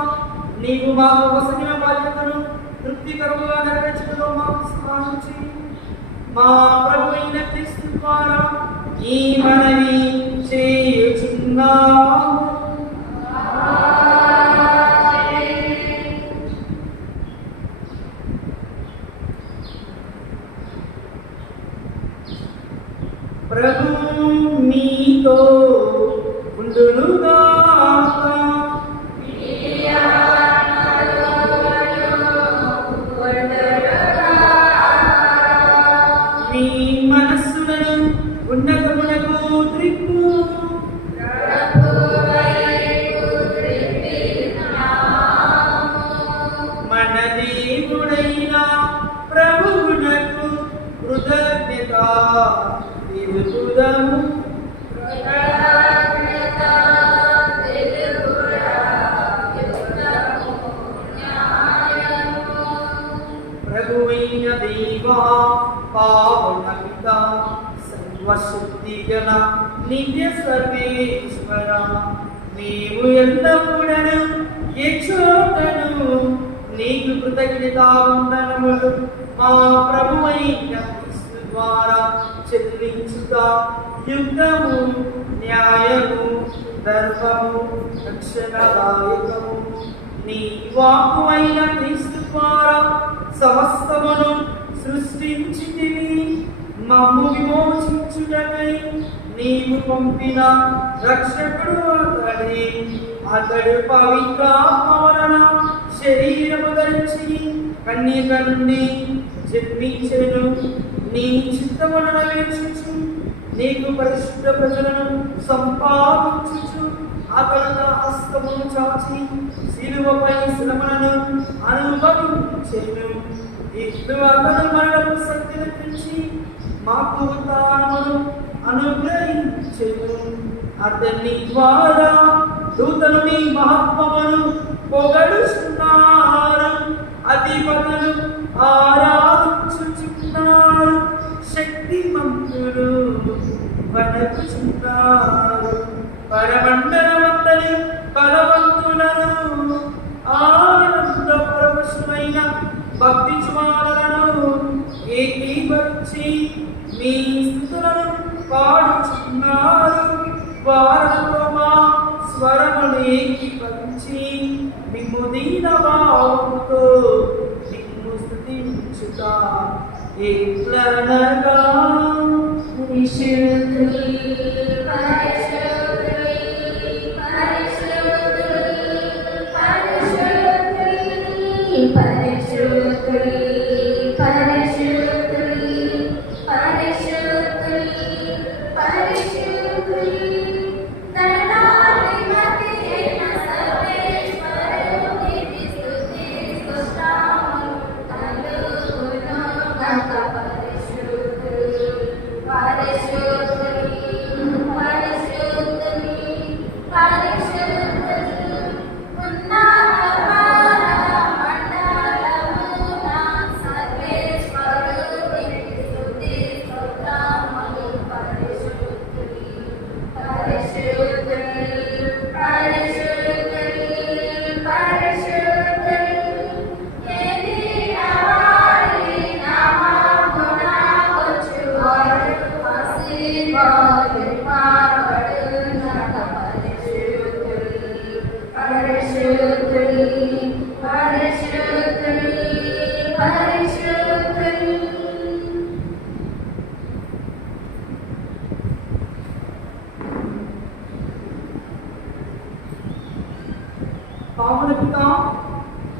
నీవు మాకు వసగిన బాధ్యతను తృప్తికరముగా నెరవేర్చడంలో మాకు సహాయం చేయి. మా ప్రభువైన క్రీస్తు ద్వారా ఈ మనవి చేయుచున్నాము. ప్రభు మీతో ఉండునుగాక. మీ మనస్సులను ఉన్నతమునకు త్రిప్పు. మన దేవుడైన ప్రభువునకు కృతజ్ఞత తెలుపుదాము. ప్రభువైన దేవా, పావన పిత, సర్వశక్తి గల నిత్య సర్వేశ్వర, నీవు ఎల్లప్పుడూ యెహోవాను నీకు కృతజ్ఞతావందనములు మా ప్రభువైన క్రీస్తు ద్వారా చెల్లించుట యుద్ధము, న్యాయము, ధర్మము, రక్షణదాయకము. నీ వాక్కు అయిన క్రీస్తు ద్వారా సమస్తమును సృష్టించితివి. మమ్ము విమోచించుటకై నీవు పంపిన రక్షకుడు అతడే. అతడు పవిత్రాత్మ వలన శరీరము ధరించి కన్యక నుండి జన్మించెను. నీ చిత్తమును నెరవేర్చుచు నీకు పరిశుద్ధ ప్రజలను సంపాదించుచు అతడు తన హస్తమును చాచి శిలువపై శ్రమలను అనుభవించెను. ఇప్పుడు అతడు మరణపు శక్తిని తెచ్చి మాకు ఉత్థానమును అనుగ్రహించెను. అతని ద్వారా దూతలు నీ మహత్వమును పొగడుచున్నారు, అధిపతులు ఆరాధించుచున్నారు, శక్తిమంతులు వణకుచున్నారు. పరమండలమంతని బలవంతులను ఆనంద పరవశమైన భక్తి జ్వాలలను ఏకీభవించి మీ స్తుతులను పాడుచున్నారు. వారితో మా స్వరమును ఏకీభవించి మిమ్ము దీన భావముతో మిమ్ము స్తుతించుట ఎట్లనగా పావన పిత,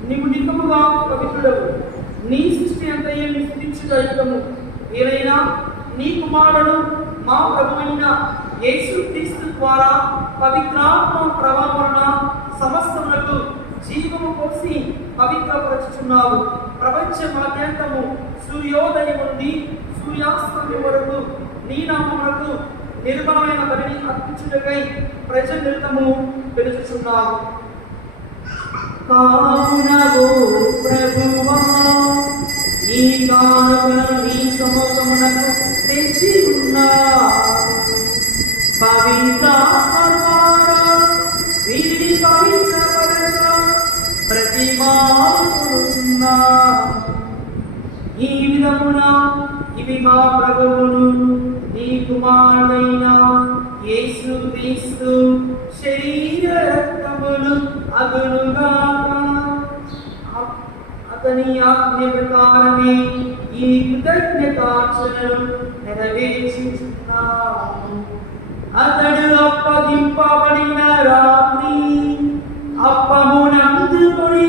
నీవు నిజముగా పవిత్రుడవు. నీ సృష్టి అంతయు స్థితించుట యుగము. ఏలైనా నీ కుమారుడు మా ప్రభువైన యేసుక్రీస్తు ద్వారా పవిత్రాత్మ ప్రభావమున సమస్తమునకు జీవము పోసి పవిత్రపరచుచున్నావు. ప్రపంచమాద్యంతము సూర్యోదయం నుండి సూర్యాస్తమయం వరకు నీ నామమునకు నిర్మలమైన బలిని అర్పించుటకై ప్రజలము పిలుచుచున్నావు. కావున ఓ ప్రభువా, ఈ కానుకను నీ సముఖమునకు తెచ్చి ఉన్నావు. పవిత్రాత్మ ద్వారా వీరిని పవిత్రపరచ ప్రతిమానుచున్నావు. ఈ విధమున ఇవి మా ప్రభువును నీ కుమారుడైన యేసుక్రీస్తు శరీర రక్తములు అగునుగాక. అతని ఆజ్ఞ ప్రకారమే ఈ కృతజ్ఞతార్చనను నెరవేర్చుచున్నాము. అతడు అప్పగింపబడిన రాత్రి అప్పమునందుకొని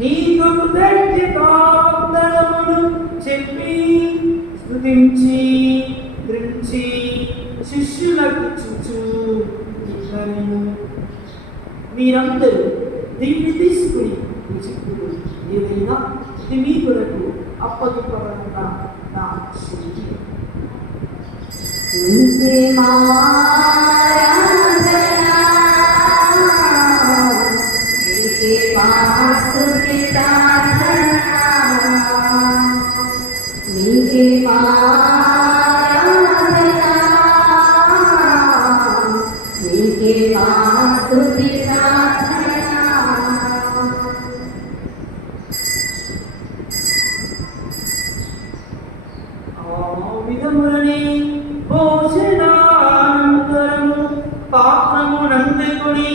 నీకు కృతజ్ఞతావందనములు చెప్పి స్తుతించి దృంచి శిష్యులకు ఇచ్చుచు ఇట్లనెను, మీరందరూ దీన్ని తీసుకుని చెప్పుడు, ఏదైనా ఇది మీ కొరకు అప్పగింపబడిన నా శరీరం. నీకే మా ఆరాధన, నీకే మా స్తుతి ప్రార్థన, నీకే మా ఆరాధన, నీకే మా స్తుతి ప్రార్థన. విధములని భోజనానంతరము పాత్రమునందుకొని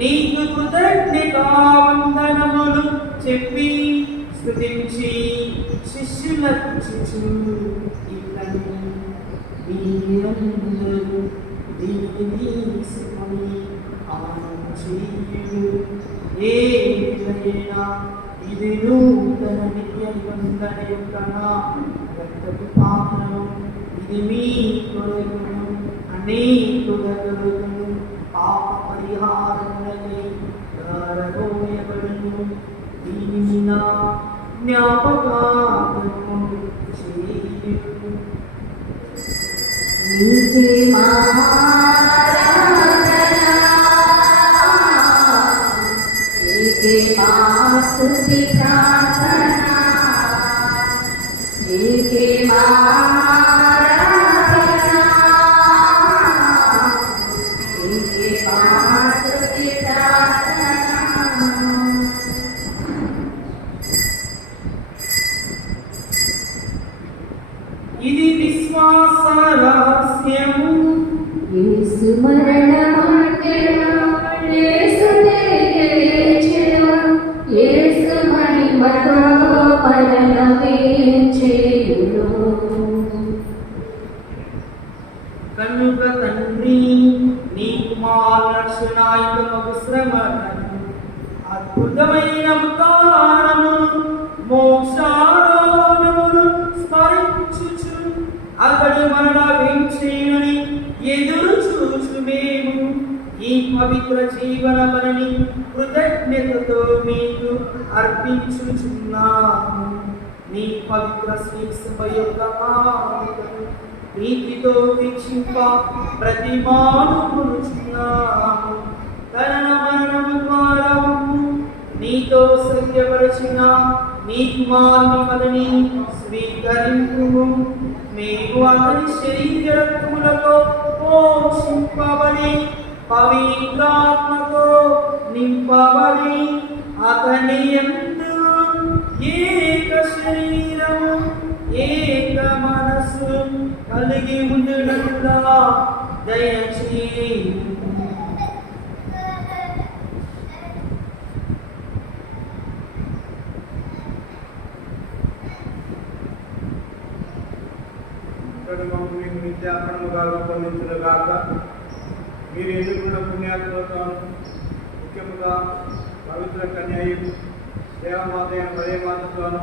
నీకు కృతజ్ఞతావందనములు చెప్పి స్తుతించి శిష్యులకు ఇచ్చుచు ఇట్లనెను, మీరందరూ దీన్ని తీసుకొని పానము చేయుడు. ఏదైనా ఇది నూతన నిత్య నిబంధన యొక్క నా రక్తపు పాత్రము. ఇది మీ కొరకును అనేకులకు పాప పరిహారమునకై ధారపోయబడును. దీనిని నా జ్ఞాపకార్థము చేయుడు. నీకే మా ఆరాధన, నీకే మా స్తుతి ప్రార్థన, నీకే మా ఆరాధన, నీకే మా స్తుతి ప్రార్థన. ఇది విశ్వాస రహస్యము. యేసు మరణమంటెను, యేసు లేచెను, యేసు మహిమతో పరమవేంచెను. కనుక తండ్రి నీ కుమారు రక్షణాయుతమగు శ్రమలను అద్భుతమైన ఉత్థానము మోక్షారోహణమును స్మరించుచు అతడు మరలా వేంచేయునని ఎదురు చూచు మేము ఈ పవిత్ర జీవన బలిని కృతజ్ఞతతో మీకు అర్పించుచున్నాము. నీ పవిత్ర శ్రీ సభ యొక్క కానుకను ప్రీతితో వీక్షింప ప్రతిమానుకొనుచున్నాము. తన మరణము ద్వారా నీతో సత్యపరచిన నీ కుమారుని వలని స్వీకరింపుము. మేము అతని శరీర రక్తములతో పోషింపబడి పవిత్రాత్మతో నింపబడి అతని యందు ఏక శరీరము ఏక మనసు కలిగి ఉండునట్లా దయచేయుము. మీకు నిత్యాపణముగా రూపొందించును గాక. మీరు ఎన్నుకున్న పుణ్యాత్మతో ముఖ్యముగా పవిత్ర కన్యయు దేవమాత అయిన మరియమాతతోను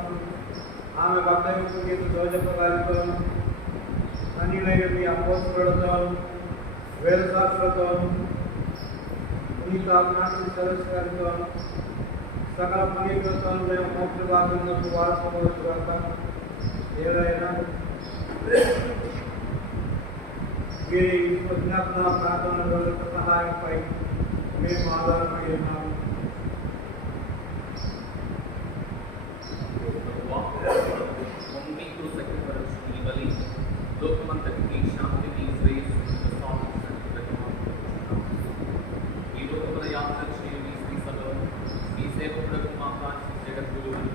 ఆమె భక్తయ్య పుణ్యత జోజప్ప గారితోను అన్యులైన మీ అపోస్తలులతోను వేద శాస్త్రతోను పునీతాత్మాకి సరస్వతోను సకల పునీతులతోను మేము మోక్ష భాగంలోకి వారసమవుతుగాక. ఏదైనా వీరి విజ్ఞాపన ప్రార్థనల సహాయంపై మేము ఆధారపడి ఉన్నాము. మీకు సఖ్యపరచు ఈ బలి లోకమంతటికి శాంతిని శ్రేయస్సును ఈ లోకముల యాత్ర చేయు మీ శ్రీ సభలో మీ సేవకులకు మా కాంక్షి జగద్గురువులు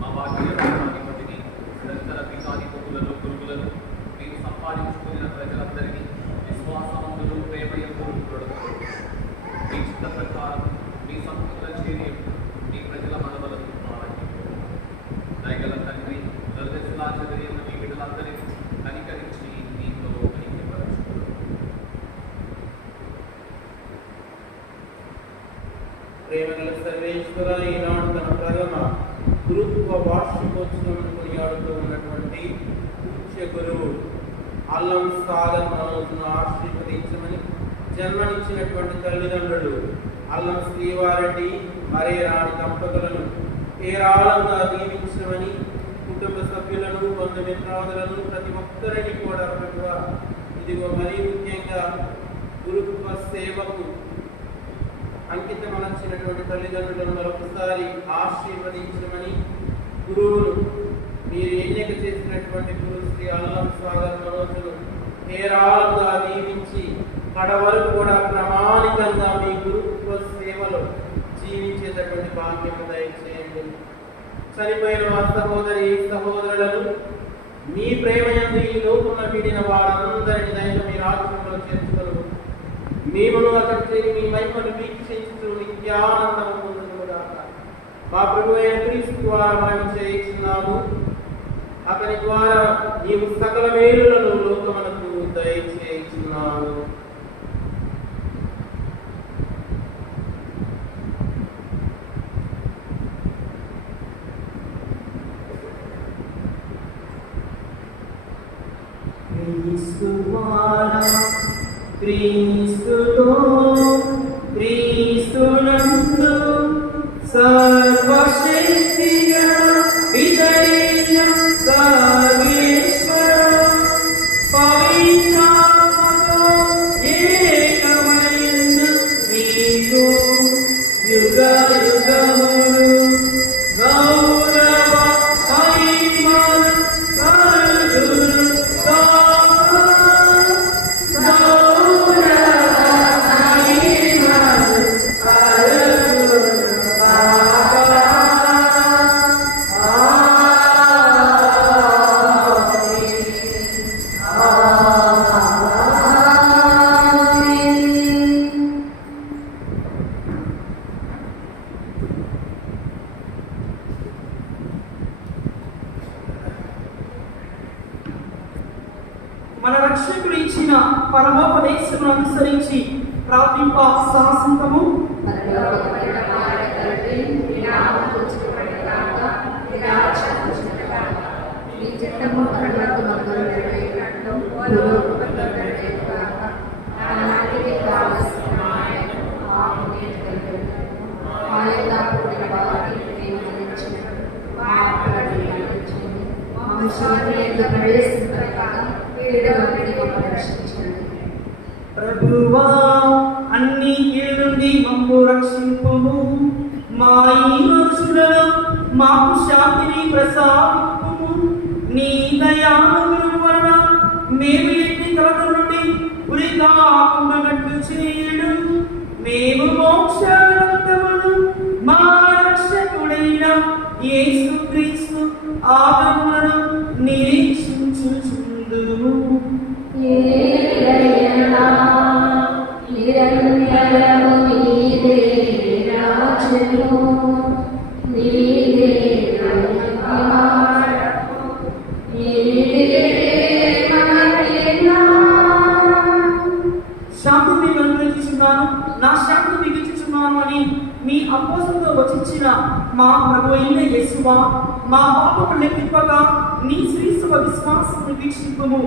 మా భాగ్యాధిపతిని నిరంతర పీఠాధిపతులను గురువులను మీరు సంపాదించుకున్న ప్రజలందరినీ విశ్వాసవంతులు ప్రేమయంతులు మీ చిత్త ప్రకారం మీ సంపూర్ణ చర్య మీ ప్రజల మనవలను దయగల తండ్రి దర్శనాచర్య మీ బిడ్డలందరినీ కనికరించి మీతో ఐక్యపరచుకోవడం. ప్రేమగల సర్వేశ్వర ఈనాడు తన ప్రథమ గురుత్వ వార్షికోత్సవం కొనియాడుతూ ఉన్నటువంటి పూజ్య గురువు అల్లం సాగర్ మనోజ్ను ఆశీర్వదించమని జన్మనిచ్చినటువంటి తల్లిదండ్రులు అల్లం శ్రీవారెడ్డి మరే రాణి దంపతులను ఏరాళంగా దీవించమని కుటుంబ సభ్యులను బంధుమిత్రాదులను ప్రతి ఒక్కరిని కూడా ప్రభువా ఇదిగో మరీ ముఖ్యంగా గురుత్వ సేవకు అంకితమనర్చినటువంటి తల్లిదండ్రులను మరొకసారి ఆశీర్వదించమని గురువును మీరు ఎన్నిక చేసినటువంటి గురు శ్రీ అల్లం సాగర్ మనోజును ఏరాళంగా దీవించి కడవరకు కూడా ప్రామాణికంగా మీ గురుత్వ సేవలో జీవించేటటువంటి భాగ్యము దయచేయండి. చనిపోయిన మా సహోదరులను మీ ప్రేమయందు ఈ లోకంలో వీడిన వారందరినీ దయతో మీ రాజ్యంలో చేర్చుకొను. మేమును అక్కడ చేరి మీ మహిమను వీక్షించుతూ నిత్యానందము పొందుదుముగాక. మా ప్రభు అయిన క్రీస్తు ద్వారా మనం చేయించున్నాము. అతని ద్వారా నీవు సకల మేలులను లోకమునకు దయచేయించున్నాము. క్రీస్తుతో క్రీస్తునందు సర్వశక్తిగా పితైన సర్వేశ్వర పవిత్రాత్మతో ఏకమైన మీకు యుగ యుగములు గౌరవ మహిమలు కలుగును గాక. మన రక్షకుడు ఇచ్చిన పరమోపదేశమును అనుసరించి ప్రార్థింప సాహసింపము. ప్రభువా అన్ని కీడు నుండి మమ్ము రక్షింపుము. మా ఈ రోజులలో మాకు శాంతిని ప్రసాదింపుము. నీ దయానుగ్రహం వలన మేము ఎన్ని కలత నుండి ఉరి కాకుండానట్లు చేయుడు. మేము మోక్షానందమును మా రక్షకుడైన యేసుక్రీస్తు ఆగమనను నిరీక్షించుచుందుము. నిరంతరము నీదే రాజును, నీదే మహిమాడము, నీదే మహిమ. శాంతి మీకు అనుగ్రహించుచున్నాను, నా శాంతి మీకు ఇచ్చుచున్నాను అని మీ అపోసలతో వచించిన మా ప్రభు అయిన యేసువా, మా పాపములు లెక్కింపగా నీ శ్రీసభ విశ్వాసమును వీక్షింపుము.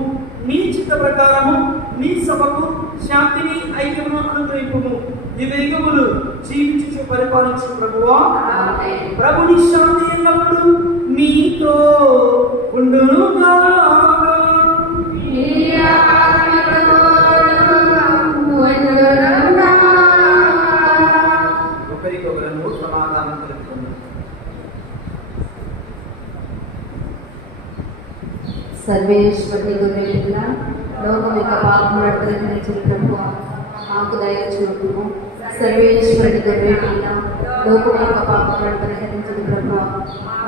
నీ చిత్త ప్రకారము నీ సభకు శాంతిని ఐక్యమును అనుగ్రహింపుము. యుగయుగములు జీవించుచు పరిపాలించు ప్రభువా. ప్రభుని శాంతి ఎల్లప్పుడూ మీతో ఉండునుగాక. ఒకరికొకరు సమాధానం తెలుపుకుందాం. సర్వేశ్వరి గొర్రెపిల్ల లోకం యొక్క పాపములను పరిహరించిన ప్రభువా మాకు దయ చూపుము. సర్వేశ్వరి గొర్రెపిల్ల లోకం యొక్క పాపములను పరిహరించిన ప్రభువా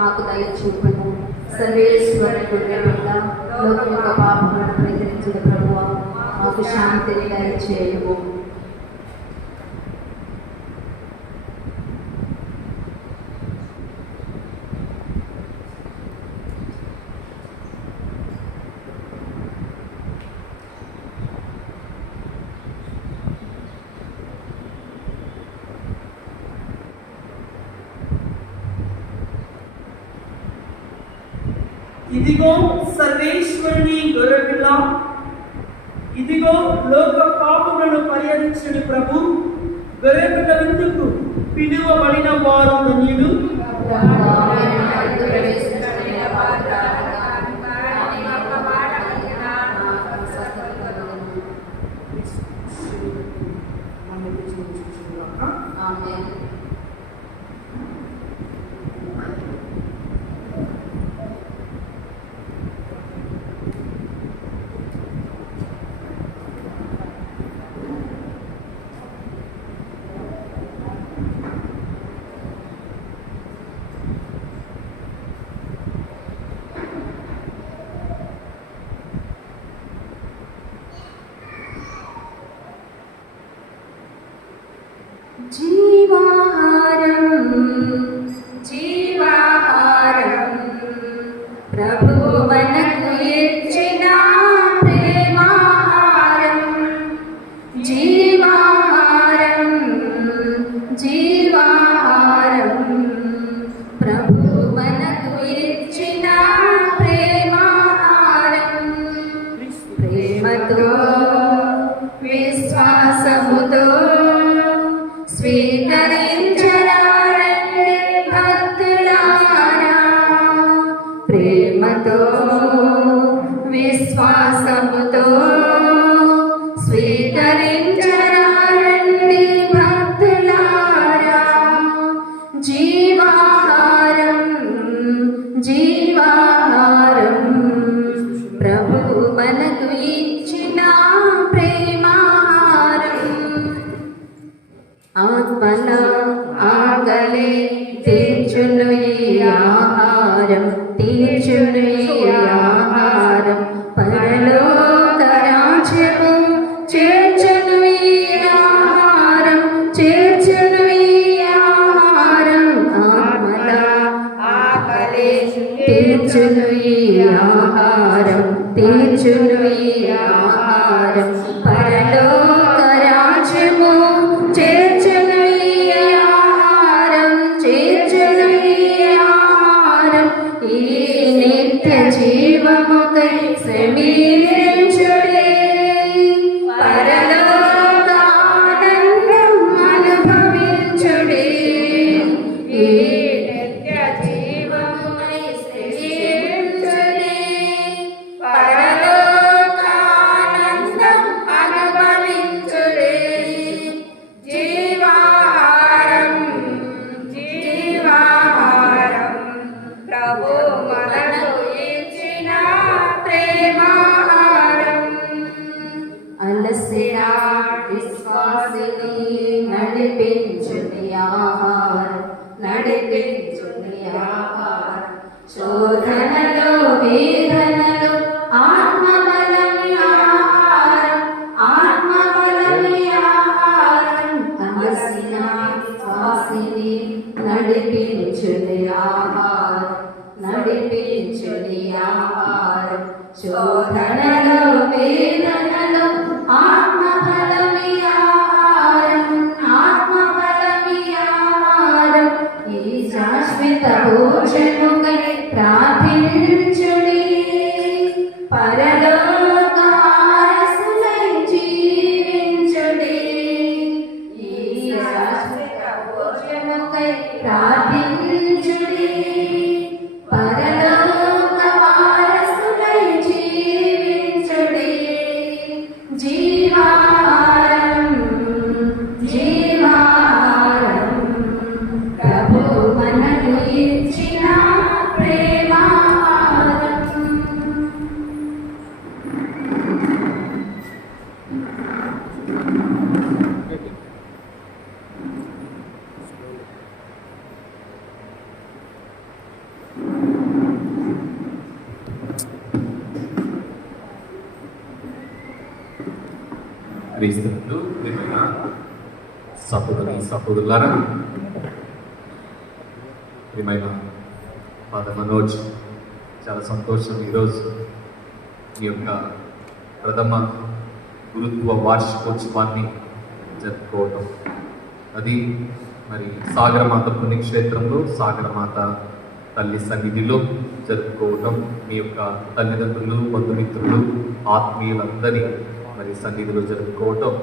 మాకు దయ చూపుము. సర్వేశ్వరి గొర్రెపిల్ల లోకం యొక్క పాపములను పరిహరించిన ప్రభువా మాకు శాంతిని దయచేయుము. ఇదిగో సర్వేశ్వరుని గొర్రెపిల్ల, ఇదిగో లోక పాపములను పరిహరించుని ప్రభు. గొర్రెపిల్ల విందుకు పిలువబడిన వారు ధన్యులు. జీవాహారం జీవాహారం ప్రభు మనకు ఇచ్చిన ప్రేమాహారం. జీవాహారం జీవాహారం ప్రభు మనకు ఇచ్చిన ప్రేమాహారం. ప్రేమతో విశ్వాసముతో స్వీకరించరారండి భక్తులారా. ప్రేమతో విశ్వాసముతో స్వీకరించరారండి భక్తులారా. జీవాహారం జీవాహారం ప్రభు మనకు ఇచ్చిన ప్రేమాహారం. ఆత్మల ఆగలే తీర్చును ఈ ఆహారం, తీర్చును ఈ ఆహారం. పరలోక రాజ్యము చేర్చును ఈ ఆహారం, చేర్చును ఈ ఆహారం. ఆత్మల ఆగలే తీర్చును ఈ ఆహారం, తీర్చును ఈ ఆహారం. పరలోక రాజ్యము చేర్చును ఈ ఆహారం, చేర్చును ఈ ఆహారం. ఈ నిత్య జీవముకై శ్రమించుడే, పరలోక ఆనందం అనుభవించుడే. ఈ నిత్య జీవముకై శ్రమించుడే, పరలోక ఆనందం అనుభవించుడే. జీవాహారం జీవాహారం ప్రభు మనకు ఇచ్చిన ప్రేమాహారం. అలసిన విశ్వాసిని నడిపించుని ఆహారం, నడిపించుని ఆహారం. శోధనలో వేదనలో ఆత్మబలమి ఆహారం, ఆత్మబలమి ఆహారం. అలసిన విశ్వాసిని నడిపించుని ఆహారం, నడిపించుని ఆహారం. శోధనలో వేదనలో ఆత్మబలమి ఆహారం, ఆత్మబలమి ఆహారం. ఈ శాశ్వత భోజముకై ప్రార్థించుడి, పరలోక వారసులై జీవించుడి. ఈ శాశ్వత భోజనముకై ప్రార్థించుడి. పరలోక వారసులై జీవించుడి. జీవాహారం జీవాహారం ప్రభు మనకు ఇచ్చిన ప్రేమాహారం. క్రీస్తునందు ప్రియమైన సహోదరులారా, ప్రియమైన ఫాదర్ మనోజ్, చాలా సంతోషం ఈరోజు మీ యొక్క ప్రథమ గురుత్వ వార్షికోత్సవాన్ని జరుపుకోవటం. అది మరి సాగరమాత పుణ్యక్షేత్రంలో సాగరమాత తల్లి సన్నిధిలో జరుపుకోవటం, మీ యొక్క తల్లిదండ్రులు, బంధుమిత్రులు, ఆత్మీయులందరి మరి సన్నిధిలో జరుపుకోవటం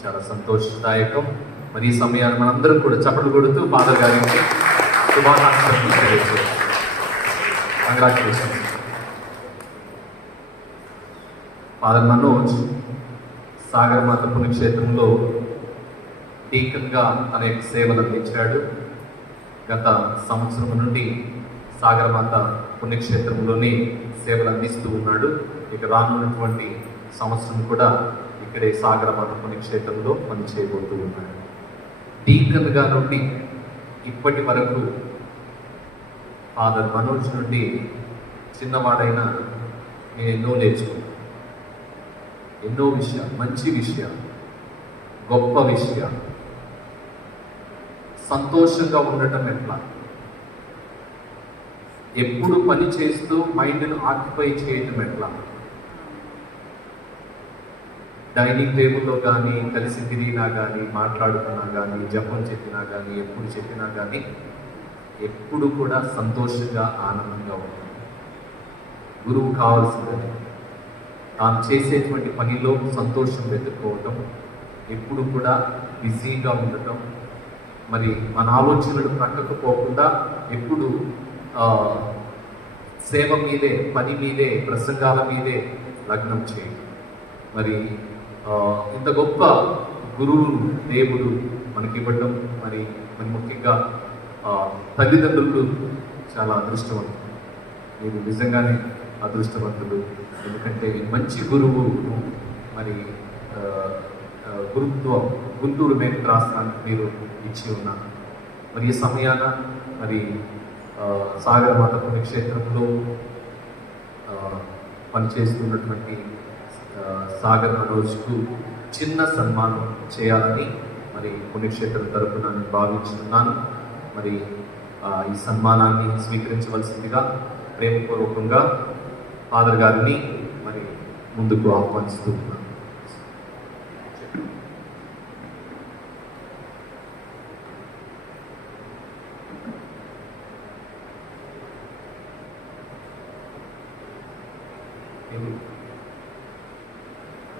చాలా సంతోషదాయకం. మరి ఈ సమయాన్ని మనందరం కూడా చప్పట్లు కొడుతూ ఫాదర్ గారికి శుభాకాంక్షలు తెలియజేస్తాం. కంగ్రాచులేషన్స్. ఫాదర్ మనోజ్ సాగరమాత పుణ్యక్షేత్రంలో డీకన్గా అనేక సేవలు అందించాడు. గత సంవత్సరం నుండి సాగరమాత పుణ్యక్షేత్రంలోనే సేవలు అందిస్తూ ఉన్నాడు. ఇక రానున్నటువంటి సంవత్సరం కూడా ఇక్కడే సాగరమాత పుణ్యక్షేత్రంలో పనిచేయబోతూ ఉన్నాడు. డీకన్గా నుండి ఇప్పటి వరకు ఫాదర్ మనోజ్ నుండి చిన్నవాడైనా నేను ఎన్నో నేర్చుకున్నాను. ఎన్నో విషయాలు, మంచి విషయాలు, గొప్ప విషయాలు. సంతోషంగా ఉండటం ఎట్లా, ఎప్పుడు పని చేస్తూ మైండ్ను ఆక్యుపై చేయటం ఎట్లా, డైనింగ్ టేబుల్లో కానీ కలిసి తిరిగినా కానీ మాట్లాడుకున్నా కానీ జపం చెప్పినా కానీ ఎప్పుడు చెప్పినా కానీ ఎప్పుడు కూడా సంతోషంగా ఆనందంగా ఉంటాం. గురువు కావాల్సిందని తాను చేసేటువంటి పనిలో సంతోషం వెతుక్కోవటం, ఎప్పుడు కూడా బిజీగా ఉండటం, మరి మన ఆలోచనలు ప్రక్కకు పోకుండా ఎప్పుడు సేవ మీదే, పని మీదే, ప్రసంగాల మీదే లగ్నం చేయడం. మరి ఇంత గొప్ప గురువు దేవుడు మనకి ఇవ్వటం, మరి ముఖ్యంగా తల్లిదండ్రులు చాలా అదృష్టవంతులు. మీరు నిజంగానే అదృష్టవంతులు. ఎందుకంటే మంచి గురువు మరి గురుత్వం గుంటూరు మేఘరాష్ట్రానికి మీరు ఇచ్చి ఉన్నారు. మరి ఈ సమయాన మరి సాగరమాత పుణ్యక్షేత్రంలో పనిచేస్తున్నటువంటి సాగర్ మనోజ్కు చిన్న సన్మానం చేయాలని మరి పుణ్యక్షేత్రం తరఫున నేను భావించున్నాను. మరి ఈ సన్మానాన్ని స్వీకరించవలసిందిగా ప్రేమపూర్వకంగా ఫాదర్ గారిని మరి ముందుకు ఆహ్వానిస్తున్నాను.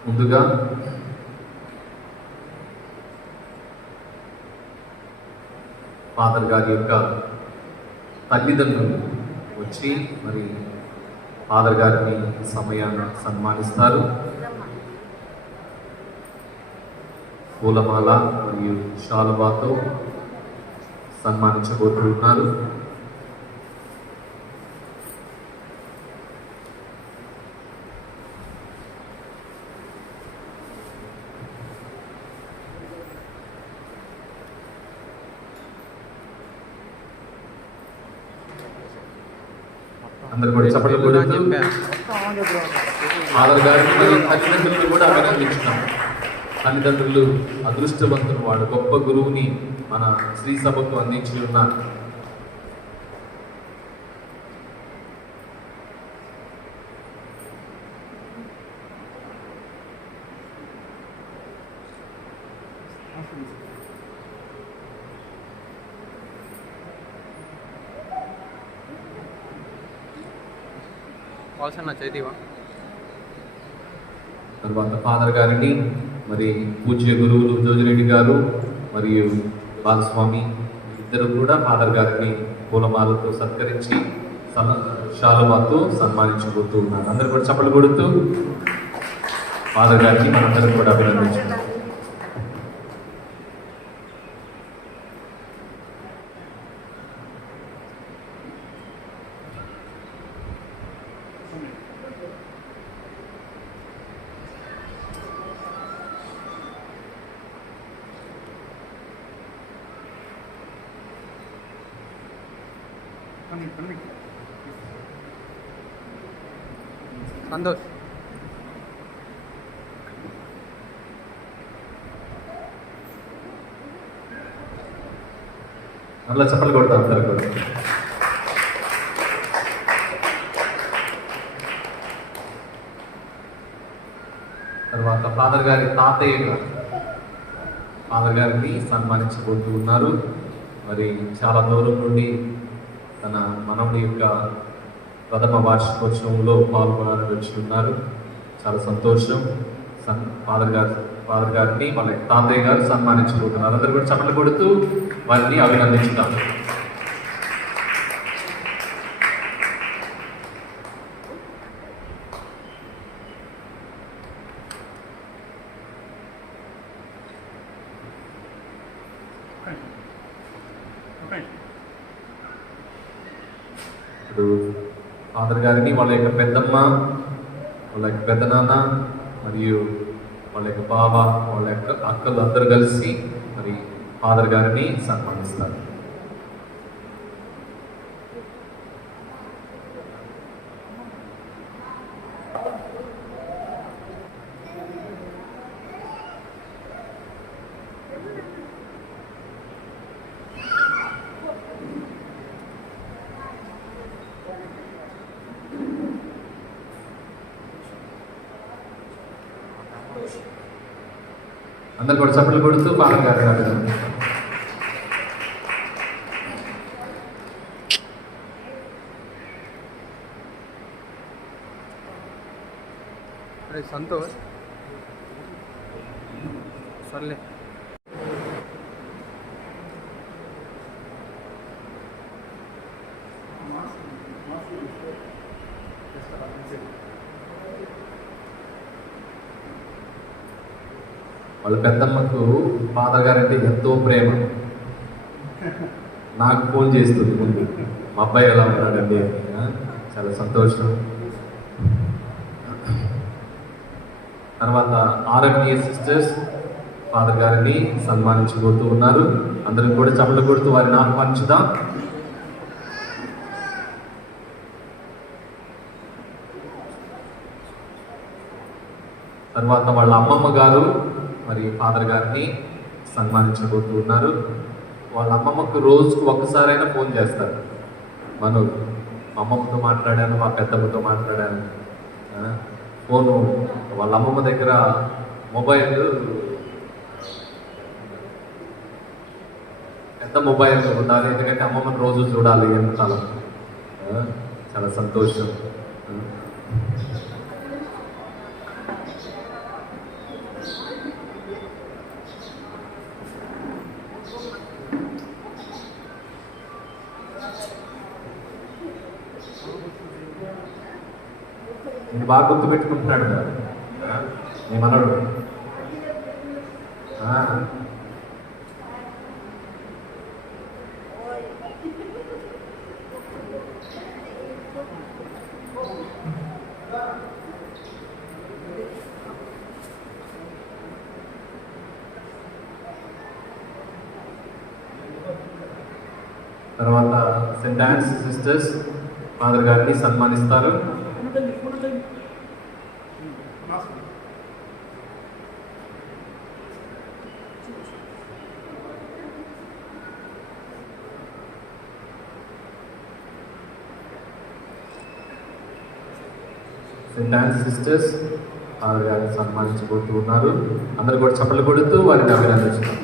ముందుగా ఫాదర్ గారి యొక్క తల్లిదండ్రులు వచ్చి మరి ఫాదర్ గారిని సమయాన్ని సన్మానిస్తారు. పూలమాల మరియు శాలువాతో సన్మానించబోతున్నారు. అందరు కూడా చప్పట్లు కొడుతూ ఫాదర్ గారిని మరియు తల్లిదండ్రులు కూడా అభినందించున్నాం. తల్లిదండ్రులు అదృష్టవంతులు, వాడు గొప్ప గురువుని మన శ్రీ సభకు అందించి ఉన్నారు. చైతీవా తర్వాత ఫాదర్ గారిని మరి పూజ్య గురువులు జోజిరెడ్డి గారు మరియు బాలస్వామి ఇద్దరు కూడా ఫాదర్ గారిని పూలమాలతో సత్కరించి శాలువాతో సన్మానించబోతూ ఉన్నారు. అందరూ కూడా చప్పట్లు కొడుతూ ఫాదర్ గారికి మనందరం కూడా అభినందించున్నాం. సంతోష్ అలా చప్పట్లు కొడతాం అందరూ కూడా. తర్వాత ఫాదర్ గారి తాతయ్య గారు ఫాదర్ గారిని సన్మానించబోతూ ఉన్నారు. మరి చాలా దూరం నుండి తన మనవుడి యొక్క ప్రథమ వార్షికోత్సవంలో పాల్గొనాలని వచ్చి ఉన్నారు. చాలా సంతోషం. ఫాదర్ గారిని వాళ్ళ తాతయ్య గారు సన్మానించబోతున్నారు. అందరూ కూడా చప్పట్లు కొడుతూ వారిని అభినందించుతాం. ఇప్పుడు ఫాదర్ గారిని వాళ్ళ యొక్క పెద్దమ్మ, వాళ్ళ యొక్క పెద్దనాన్న మరియు వాళ్ళ యొక్క బావ, వాళ్ళ యొక్క అక్కలు అందరూ కలిసి మరి ఫాదర్ గారిని సన్మానిస్తారు. అందరు కూడా చప్పట్లు కొడుతూ ఫాదర్ గారిని అభినందిస్తారు. సంతోష్ సర్లే వాళ్ళ పెద్దమ్మకు ఫాదర్ గారు అంటే ఎంతో ప్రేమ. నాకు ఫోన్ చేస్తుంది ముందు, మా అబ్బాయి ఎలా ఉన్నాడండి అని. చాలా సంతోషం. తర్వాత ఆర్ఎంఏ సిస్టర్స్ ఫాదర్ గారిని సన్మానించబోతూ ఉన్నారు. అందరం కూడా చప్పట్లు కొడుతూ వారిని ఆహ్వానించుదాం. తర్వాత వాళ్ళ అమ్మమ్మ గారు మరి ఫాదర్ గారిని సన్మానించబోతూ ఉన్నారు. వాళ్ళ అమ్మమ్మకు రోజుకు ఒక్కసారైనా ఫోన్ చేస్తారు. మా అమ్మమ్మతో మాట్లాడాను, మా పెద్దమ్మతో మాట్లాడాను. ఫోను వాళ్ళ అమ్మమ్మ దగ్గర మొబైల్, పెద్ద మొబైల్ ఉండాలి, ఎందుకంటే అమ్మమ్మని రోజు చూడాలి ఎంత. చాలా సంతోషం. నేను బాగా గుర్తు పెట్టుకుంటున్నాడు కదా నీ మనడు. తర్వాత సెయింట్ ఆన్స్ సిస్టర్స్ ఫాదర్ గారిని సన్మానిస్తారు. సెయింట్ ఆన్స్ సిస్టర్స్ ఫాదర్ గారిని సన్మానించబోతూ ఉన్నారు. అందరూ కూడా చప్పట్లు కొడుతూ వారిని అభినందిస్తున్నారు.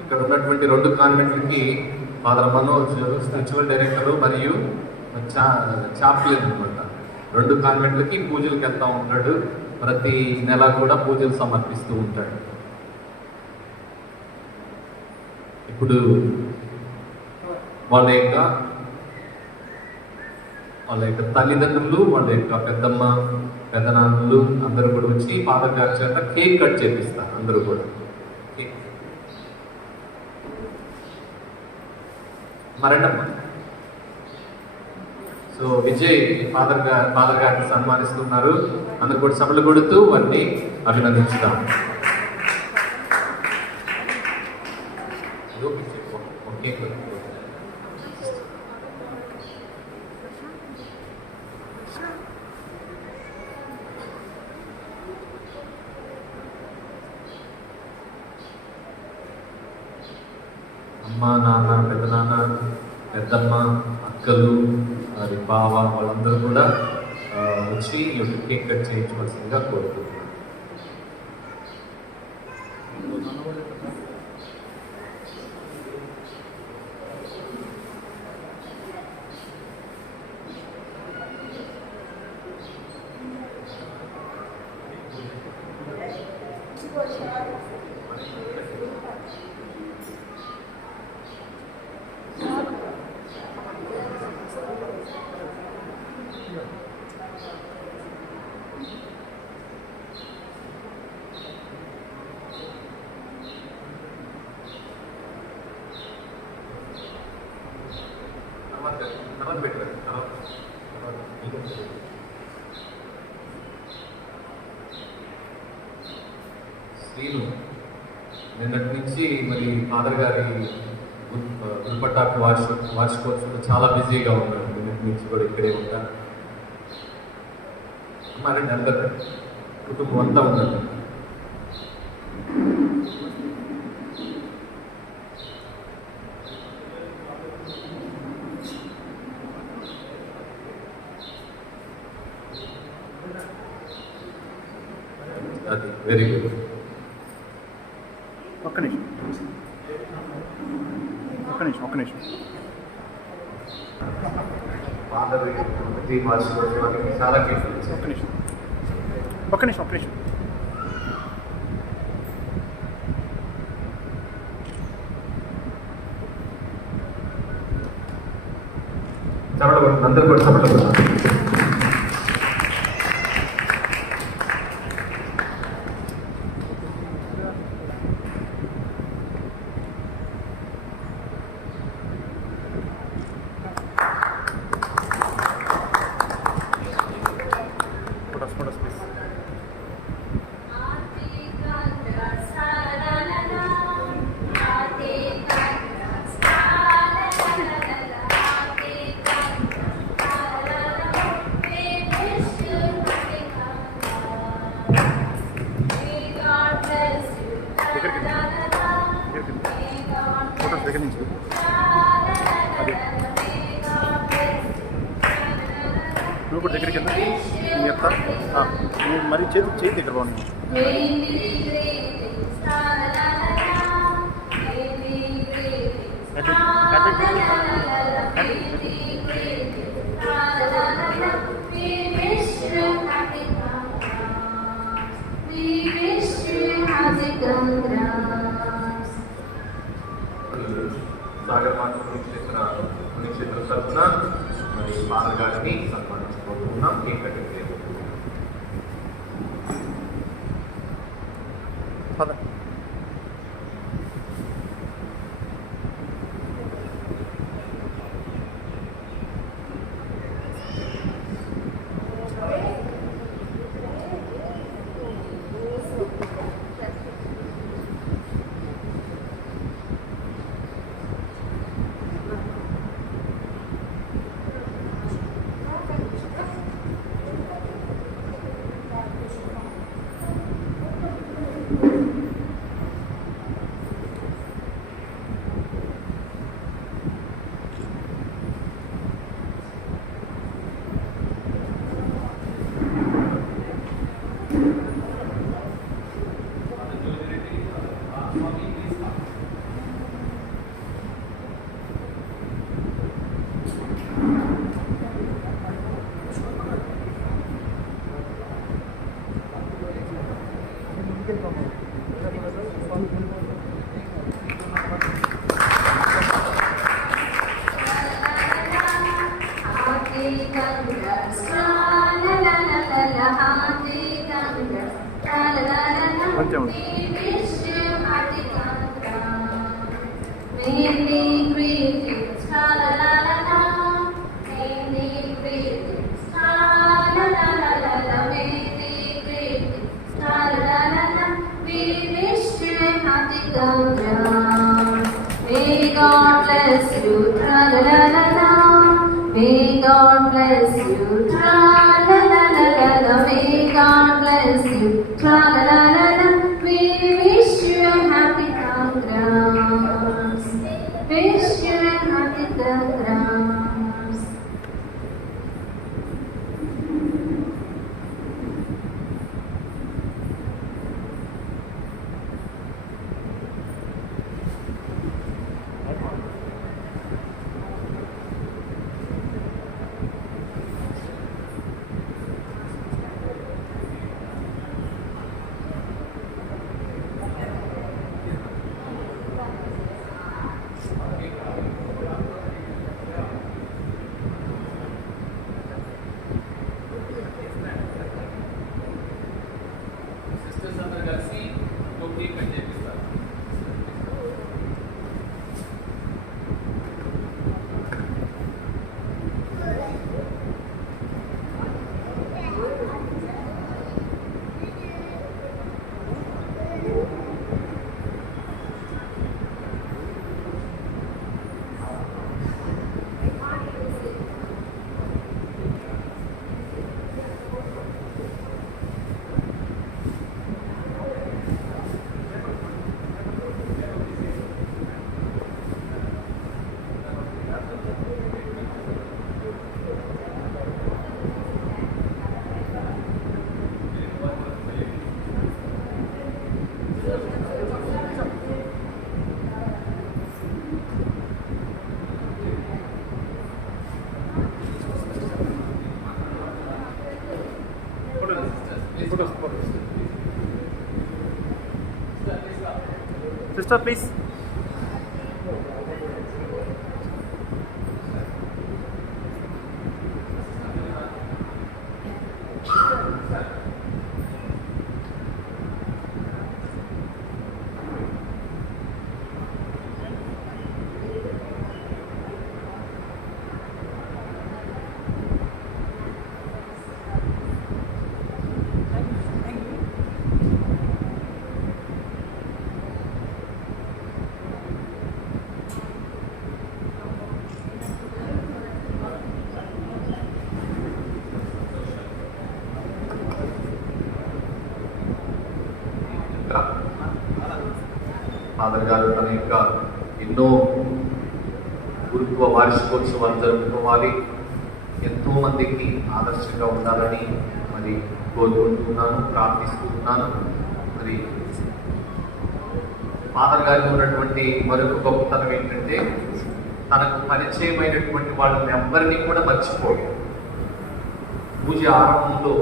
ఇక్కడ ఉన్నటువంటి 2 కాన్వెంట్లకి ఫాదర్ మనోజ్ స్పిరిచువల్ డైరెక్టర్ మరియు చాప్లిన్ అనమాట. 2 కాన్వెంట్లకి పూజలకు వెళ్తూ ఉంటాడు. ప్రతి నెల కూడా పూజలు సమర్పిస్తూ ఉంటాడు. ఇప్పుడు వాళ్ళ యొక్క తల్లిదండ్రులు, వాళ్ళ యొక్క పెద్దమ్మ, పెద్దనాన్నలు అందరూ కూడా వచ్చి ఫాదర్ గారి చేత కేక్ కట్ చేపిస్తారు. అందరూ కూడా మరణమ్మ. సో విజయ్ ఫాదర్ గారిని సన్మానిస్తున్నారు. అందరూ కూడా సభలు కొడుతూ వారిని అభినందించుతాం. అమ్మ, నాన్న, పెద్దనాన్న, పెద్దమ్మ, అక్కలు, మరి బావ వాళ్ళందరూ కూడా వచ్చి ఈ యొక్క కేక్ కట్ చేయించవలసిందిగా కోరుతున్నాను. శ్రీను నిన్నటి నుంచి మరి ఫాదర్ గారి గుల్పట్టాకు వార్షికోత్సవం చాలా బిజీగా ఉన్నాడు. నిన్నటి నుంచి కూడా ఇక్కడే ఉంటాను. మరి అందరూ కుటుంబం అంతా ఉన్నాడు. అది వెరీ గుడ్. ఒక్క నిమిషం. ఫాదర్ వార్షికోత్సవానికి చాలా కేసులు. ఒక్క నిమిషం. చదవడం అందరూ కూడా చదవడం. నువ్వు కూడా దగ్గరికి వెళ్తా నేను చెప్తా. నేను మరి చేతి దగ్గర బాగుంది. సాగర్ మాత పుణ్యక్షేత్రం తరఫున మరి ఫాదర్ గారిని సన్మానించుకుంటున్నాం. Cake cutting Many greetings, la la la la la. Many greetings, la la la la la la. Many greetings, la la la la. We wish you a happy Gangnam. May God bless you, la la la la la. May God bless you, la la la la la la. May God bless you, la la la la la. We wish you a happy Gangnam. Wish you a happy Gangnam. Sisters అందరు కలిసి ఒక cake cut చేపిస్తారు. Sister, please. Father గారు తన యొక్క ఎన్నో గురుత్వ వార్షికోత్సవాలు జరుపుకోవాలి, ఎంతోమందికి ఆదర్శంగా ఉండాలని మరి కోరుకుంటున్నాను, ప్రార్థిస్తున్నాను. మరి ఫాదర్ గారికి ఉన్నటువంటి మరొక గొప్పతనం ఏంటంటే తనకు పరిచయమైనటువంటి వాళ్ళని ఎవరిని కూడా మర్చిపోడు. పూజ ఆరంభంలో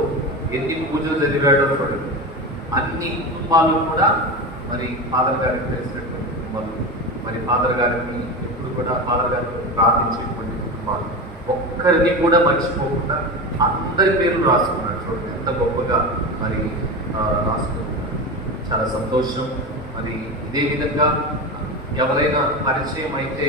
ఎన్ని పూజలు చదివాడో చూడండి, అన్ని కుటుంబాలు కూడా మరి ఫాదర్ గారికి తెలిసినటువంటి కుటుంబాలు, మరి ఫాదర్ గారిని ఎప్పుడు కూడా ఫాదర్ గారిని ప్రార్థించేటువంటి కుటుంబాలు, ఒక్కరిని కూడా మర్చిపోకుండా అందరి పేర్లు రాసుకున్నాడు. చూడండి ఎంత గొప్పగా మరి రాసుకున్నాడు. చాలా సంతోషం. మరి ఇదే విధంగా ఎవరైనా పరిచయం అయితే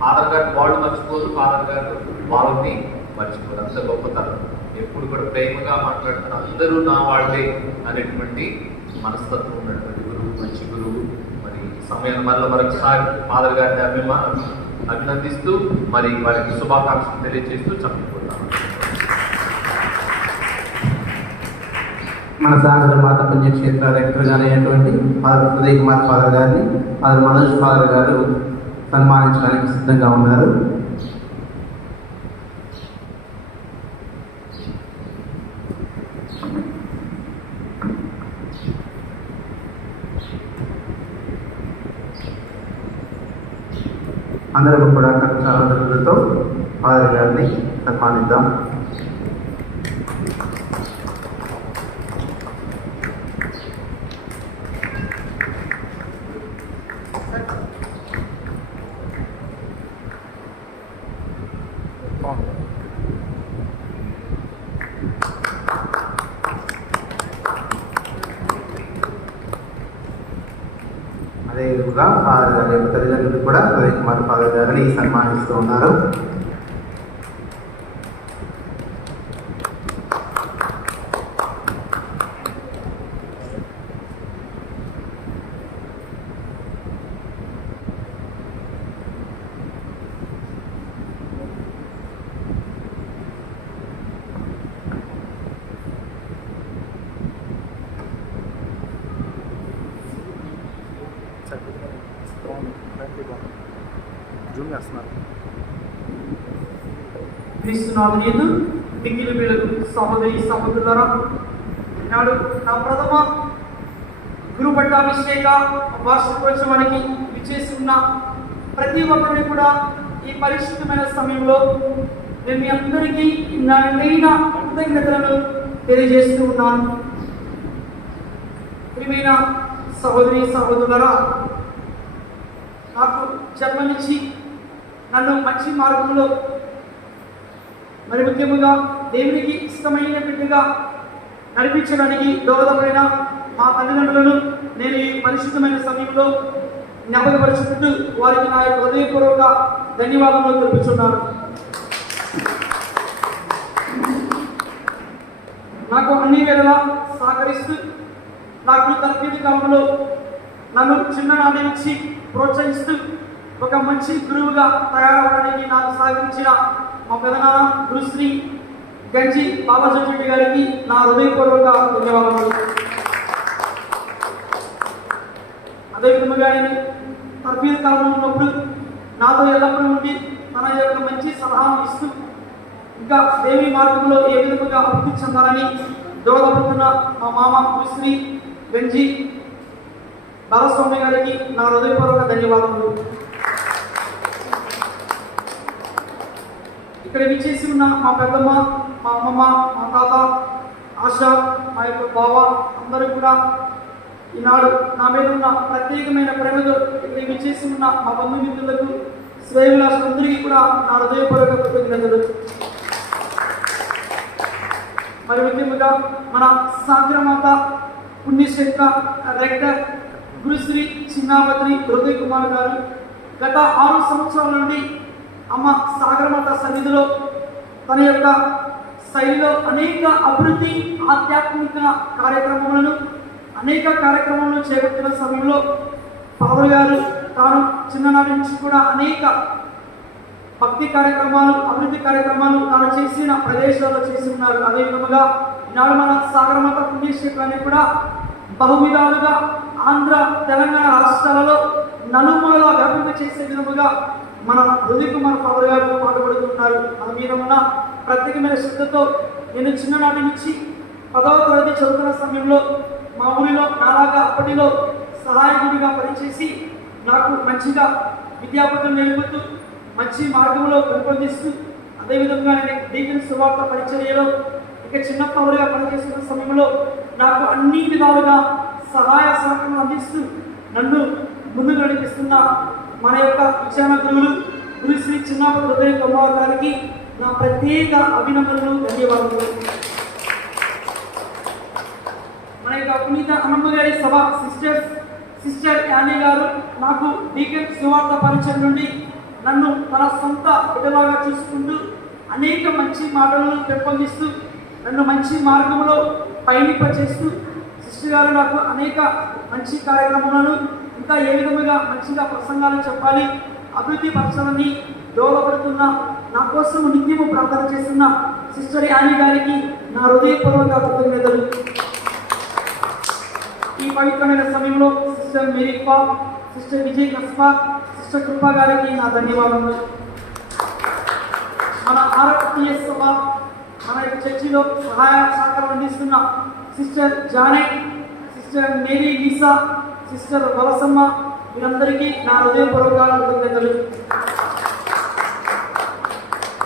ఫాదర్ గారు వాళ్ళు మర్చిపోరు, ఫాదర్ గారు వాళ్ళని మర్చిపోరు. అంత గొప్పతనం. ఎప్పుడు కూడా ప్రేమగా మాట్లాడుతారు, అందరూ నా వాళ్ళే అనేటువంటి మనస్తత్వం ఉన్నటువంటి గురువు, మంచి గురువు. మరి సమయం వల్ల మరొకసారి ఫాదర్ గారిని అభినందిస్తూ మరి వారికి శుభాకాంక్షలు తెలియజేస్తూ చెప్పిపోతాను. మన సాగర మాత పుణ్యక్షేత్ర రెక్టర్ అయినటువంటి ఫాదర్ ఉదయ్ కుమార్ ఫాదర్ గారిని ఫాదర్ మనోజ్ ఫాదర్ గారు సన్మానించడానికి సిద్ధంగా ఉన్నారు. అందరూ కూడా కర్తవ్యాలతో ఫాదర్ గారిని సన్మానిద్దాం. అదేవిధంగా ఫాదర్ గారి యొక్క తల్లిదండ్రులు కూడా ఉదయ్ కుమార్ ఫాదర్ గారిని సన్మానిస్తూ ఉన్నారు. క్రీస్తునాథునియందు మిక్కిలి ప్రియులకు సహోదరి సహోదరులారా, నాడు నా ప్రథమ గురు పట్టాభిషేక వార్షికోత్సవానికి విచ్చేసి ఉన్న ప్రతి ఒక్కరిని కూడా ఈ పరిశుద్ధమైన సమయంలో నేను మీ అందరికీ నా నిండైన కృతజ్ఞతలను తెలియజేస్తూ ఉన్నాను. ప్రియమైన సహోదరి సహోదరులారా, నాకు జన్మనిచ్చి నన్ను మంచి మార్గంలో మరి ముఖ్యముగా దేవునికి ఇష్టమైన బిడ్డగా నడిపించడానికి దోహదపడిన మా తల్లిదండ్రులను నేను ఈ పరిశుద్ధమైన సమయంలో జ్ఞాపకపరుచుకుంటూ వారికి నా యొక్క హృదయపూర్వక ధన్యవాదములు తెలుపుతున్నాను. నాకు అన్ని వేళలా సహకరిస్తూ నాకు తరబేతి కాలంలో నన్ను చిన్ననాటి నుంచి ప్రోత్సహిస్తూ ఒక మంచి గురువుగా తయారవడానికి నాకు సహకరించిన మా పెదనాన్న గురుశ్రీ గంజి బాబాజీ గారికి నా హృదయపూర్వక ధన్యవాదాలు. అదేవిధంగా నేను తరబేతి కాలంలో ఉన్నప్పుడు నాతో ఎల్లప్పుడూ ఉండి తన యొక్క మంచి సలహాలు ఇస్తూ ఇంకా దేవి మార్గంలో ఏ విధంగా అభివృద్ధి చెందాలని దోహదపడుతున్న మా మామ గురుశ్రీ గంజి బాలస్వామి గారికి నా హృదయపూర్వక ధన్యవాదములు. ఇక్కడ విచ్చేసి ఉన్న మా పెద్దమ్మ, మా అమ్మమ్మ, మా తాత, ఆశ, మా యొక్క బావ అందరూ కూడా ఈనాడు నా మీద ఉన్న ప్రత్యేకమైన ప్రేమతో ఇక్కడ విచ్చేసి ఉన్న మా బంధుమిత్రులకు, శ్రేయులందరికీ కూడా నా హృదయపూర్వక కృతజ్ఞతలు. మరి ముఖ్యంగా మన సాగరమాత పుణ్యక్షేత్ర రెక్టర్ గురుశ్రీ చిన్నాపత్రి ఉదయ్ కుమార్ గారు గత 6 సంవత్సరాల నుండి అమ్మ సాగరమాత సన్నిధిలో తన యొక్క శైలిలో అనేక అభివృద్ధి ఆధ్యాత్మిక కార్యక్రమాలను చేపట్టిన సమయంలో ఫాదర్ గారు తాను చిన్ననాటి నుంచి కూడా అనేక భక్తి కార్యక్రమాలు, అభివృద్ధి కార్యక్రమాలు తాను చేసిన ప్రదేశాల్లో చేసి ఉన్నారు. అదేవిధంగా ఈనాడు మన సాగరమాత పుణ్యక్షేత్రాన్ని కూడా బహువిధాలుగా ఆంధ్ర తెలంగాణ రాష్ట్రాలలో నలుమూలలా వ్యాపింప చేసే విధముగా మన ఉదయ్ కుమార్ ఫాదర్ గారు పాటుపడుతున్నారు. మన మీద ఉన్న ప్రత్యేకమైన శ్రద్ధతో నేను చిన్ననాటి నుంచి 10వ తరగతి చదువుతున్న సమయంలో మా ఊరిలో నాలాగా అప్పటిలో సహాయకుడిగా పనిచేసి నాకు మంచిగా విద్యాపతులు నేర్పుతూ మంచి మార్గంలో పెంపొందిస్తూ అదేవిధంగా నేను డీకన్ సువార్త పరిచర్యలో ఇక చిన్న పౌరుగా పనిచేస్తున్న సమయంలో నాకు అన్ని విధాలుగా సహాయ సహకారం అందిస్తూ నన్ను ముందుకు నడిపిస్తున్న మన యొక్క విచారణ గురువులు గురుశ్రీ చిన్నాపతి ఉదయ్ కుమార్ గారికి నా ప్రత్యేక అభినందనలు, ధన్యవాదాలు. మన యొక్క పునీత అన్నమ్మ గారి సభ సిస్టర్ యానీ గారు నాకు డీకన్ సువార్త పరిచయం నుండి నన్ను తన సొంత బిడ్డలాగా చూసుకుంటూ అనేక మంచి మాటలను పెంపొందిస్తూ నన్ను మంచి మార్గంలో పయనింపచేస్తూ సిస్టర్ గారు నాకు అనేక మంచి కార్యక్రమాలను ఇంకా ఏ విధముగా మంచిగా ప్రసంగాలు చెప్పాలి, అభివృద్ధి పరచాలని దోహదపడుతున్న నా కోసం నిత్యము ప్రార్థన చేస్తున్న సిస్టర్ యానీ గారికి నా హృదయపూర్వక కృతజ్ఞతలు. ఈ పవిత్రమైన సమయంలో సిస్టర్ మేరీపా, సిస్టర్ విజయ్ కస్పా, సిస్టర్ కృపా గారికి నా ధన్యవాదములు. మన ఆర్ఎఫ్టిఎ సభ మన చర్చిలో సహాయ సహకారం అందిస్తున్న సిస్టర్ జానై, sister Mary Lisa, sister Valasamma వీరందరికీ నా హృదయపూర్వక కృతజ్ఞతలు.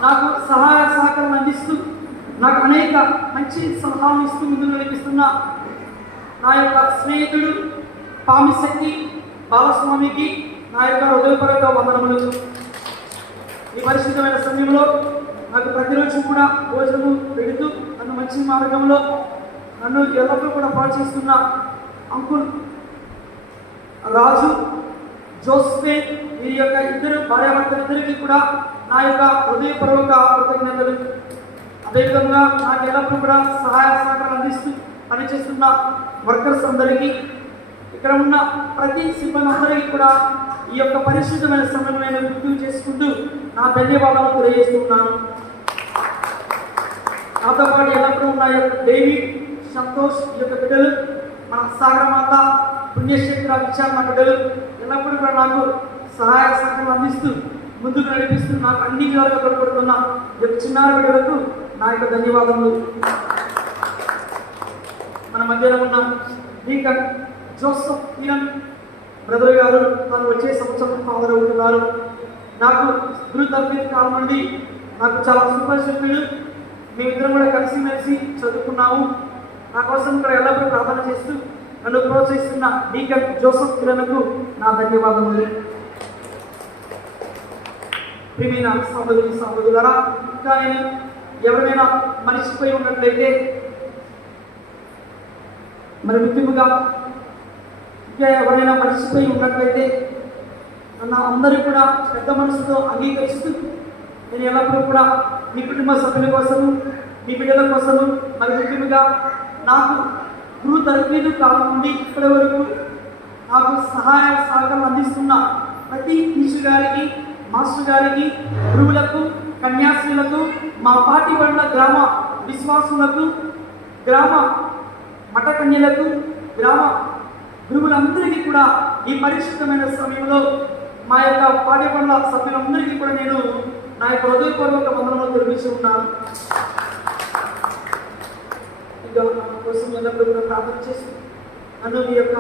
నాకు సహాయ సహకారం అందిస్తూ నాకు అనేక మంచి సలహాలు ఇస్తూ ముందుకు నడిపిస్తున్న నా యొక్క స్నేహితుడు పామిశెట్టి బాలస్వామికి నా యొక్క హృదయపూర్వక వందనములు. ఈ పరిశుద్ధమైన సమయంలో నాకు ప్రతిరోజు కూడా భోజనము పెడుతూ నన్ను మంచి మార్గంలో నన్ను ఎల్లప్పుడూ కూడా ప్రోత్సహిస్తున్న అంకుల్ రాజు, జోస్ఫేట్ వీరి యొక్క ఇద్దరు భార్యాభర్తలిద్దరికీ కూడా నా యొక్క హృదయపూర్వక కృతజ్ఞతలు. అదేవిధంగా నాకు ఎల్లప్పుడూ కూడా సహాయ సహకారం అందిస్తూ పనిచేస్తున్న వర్కర్స్ అందరికీ, ఇక్కడ ఉన్న ప్రతి సిబ్బంది అందరికీ కూడా ఈ యొక్క పరిశుద్ధమైన సమయం నేను గుర్తు చేసుకుంటూ నా ధన్యవాదాలు తెలియజేస్తున్నాను. నాతో పాటు ఎల్లప్పుడూ ఉన్న యొక్క డేవిడ్, సంతోష్ ఈ యొక్క బిడ్డలు, మన సాగరమాత పుణ్యశేఖర విచారణ బిడ్డలు ఎల్లప్పుడూ కూడా నాకు సహాయ సహకారం అందిస్తూ ముందుకు నడిపిస్తూ నాకు అన్ని విధాలుగా తోడ్పడుతున్న ఈ యొక్క చిన్నారి బిడ్డలకు నా యొక్క ధన్యవాదములు. మన మధ్యలో ఉన్న డీకన్ జోసఫ్ కిరణ్ బ్రదర్ గారు తను వచ్చే సంవత్సరం ఫాదర్ అవుతున్నారు. నాకు గురు తరఫీ కాలం నుండి నాకు చాలా సుపరిచితుడు. మేమిద్దరం కూడా కలిసిమెలిసి చదువుకున్నాము. నా కోసం ఇక్కడ ఎల్లప్పుడూ ప్రార్థన చేస్తూ నన్ను ప్రోత్సహిస్తున్న డీకన్ జోసఫ్ కిరణ్కు నా ధన్యవాదములు. ప్రియమైన సహోదరులారా, ఇంకా నేను ఎవరైనా మనిషిపోయి ఉన్నట్లయితే, మరి ముఖ్యంగా ఇంకా ఎవరైనా మనిషిపోయి ఉన్నట్లయితే నన్ను అందరూ కూడా పెద్ద మనసుతో అంగీకరిస్తూ నేను ఎల్లప్పుడూ కూడా మీ కుటుంబ సభ్యుల కోసము, మీ బిడ్డల కోసము, మరి ముఖ్యంగా నాకు గురు తరఫీదు కాలం నుండి ఇప్పటి వరకు నాకు సహాయ సహకారం అందిస్తున్న ప్రతి టీచర్ గారికి, మాస్టర్ గారికి, గురువులకు, కన్యాశ్రీలకు, మా పార్టీ పడిన గ్రామ విశ్వాసులకు, గ్రామ మఠ కన్యలకు, గ్రామ గురువులందరికీ కూడా ఈ పరిశుద్ధమైన సమయంలో మా యొక్క పార్టీ పడిన సభ్యులందరికీ కూడా నేను నా యొక్క హృదయపూర్వక వందనములు తెలిపించి ఉన్నాను. ఇంకా నా కోసం ఎల్లప్పుడూ కూడా ప్రార్థన చేస్తూ నన్ను మీ యొక్క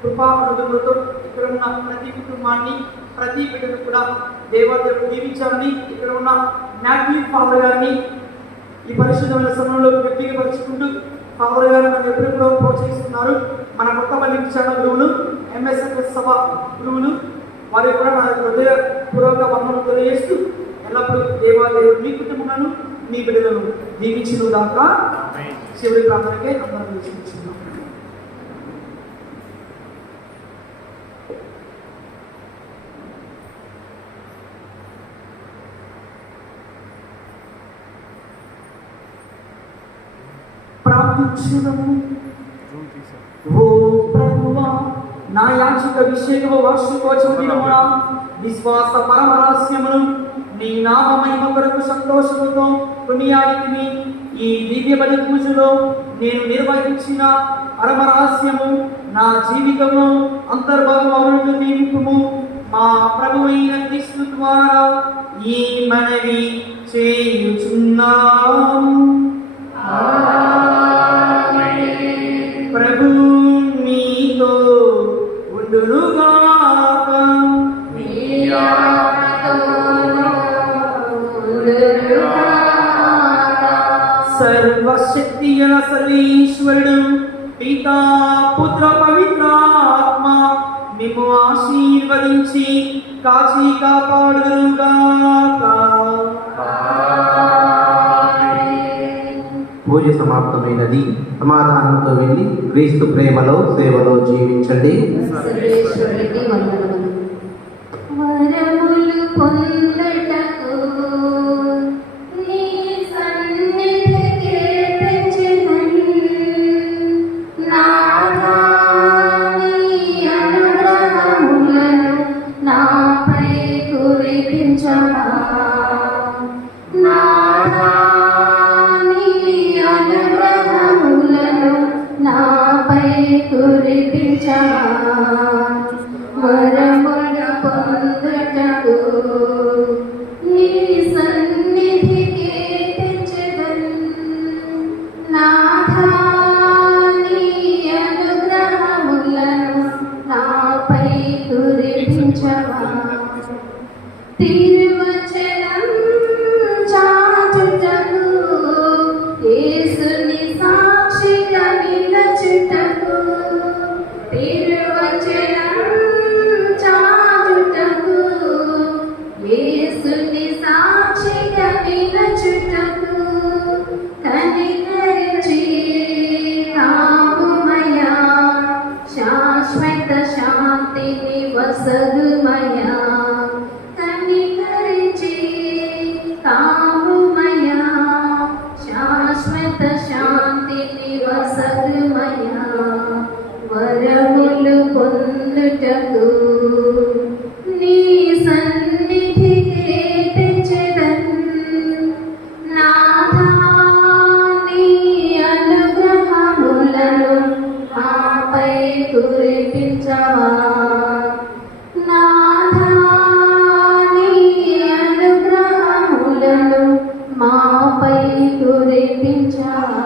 కృపా అనుగ్రహంతో ఇక్కడ ఉన్న ప్రతి కుటుంబాన్ని, ప్రతి బిడ్డను కూడా దేవాదేవుడు దీవించాలని, ఇక్కడ ఉన్న మ్యాథ్యూ ఫాదర్ గారిని ఈ పరిశుద్ధమైన సమయంలో వ్యక్తిగపరుచుకుంటూ ఫాదర్ గారు నన్ను ఎప్పుడు కూడా ప్రోత్సహిస్తున్నారు. మన కొత్తపల్లి విచారణ గురువులు, ఎంఎస్ఎఫ్ఎస్ సభ గురువులు, వారికి కూడా నా హృదయపూర్వక వందనములు తెలియజేస్తూ ఎల్లప్పుడూ దేవాదేవుడు మీ కుటుంబాలను, మీ బిడ్డలను దీవించిన దాకా చివరి ప్రార్థనకే అందరం నిలిచిస్తున్నాం. ప్రార్థించుదాము. ఓ ప్రభువా, నా యాచిక అభిషేకము వార్షికోత్సవమున విశ్వాస పరమ రహస్యమును నీ నామ మహిమ కొరకు సంతోషముతో పుణ్యానికి ఈ దివ్య బలి పూజలో నేను నిర్వహించిన పరమ రహస్యము నా జీవితంలో అంతర్భాగం అవును నింపుము. మా ప్రభువైన క్రీస్తు ద్వారా ఈ మనవి చేయుచున్నాము. ప్రభు మీతో ఉండునుగాక. సర్వశక్తి గల సర్వేశ్వరుడు పితా, పుత్ర, పవిత్రాత్మ మిమ్ము ఆశీర్వదించి కాచి కాపాడుదురుగాక. పూజ సమాప్తమైనది. సమాధానంతో వెళ్ళి క్రీస్తు ప్రేమలో సేవలో జీవించండి. సర్వేశ్వరుడికి వందనములు. వరములు పొందుటకు నీ సన్నిధికి తెచ్చెదను. నాథా, నీ అనుగ్రహములను నాపై కురిపించవా. నాథా, అనుగ్రహములను నాపై కురిపించవా. వరములు పొందుటకు నీ సన్నిధికి తెచ్చెదను. నాథా, నీ అనుగ్రహములను నాపై కురిపించవా. తిరువచనం చాటుటకు, యేసుని సాక్షిగా నిలచుటకు, తిరువచనం చాటుటకు, యేసుని సాక్షిగా నిలచుటకు కనికరించి నామమయా శాశ్వత శాంతి వసగుమయా కనికరించి కావుమయా శాశ్వత శాంతిని వసగుమయా వరములు పొందుటకు నీ సన్నిధికే తెచ్చెదన్ నాథా నీ అనుగ్రహములను మాపై కురిపించవా నాథా నీ అనుగ్రహములను మాపై కురిపించవా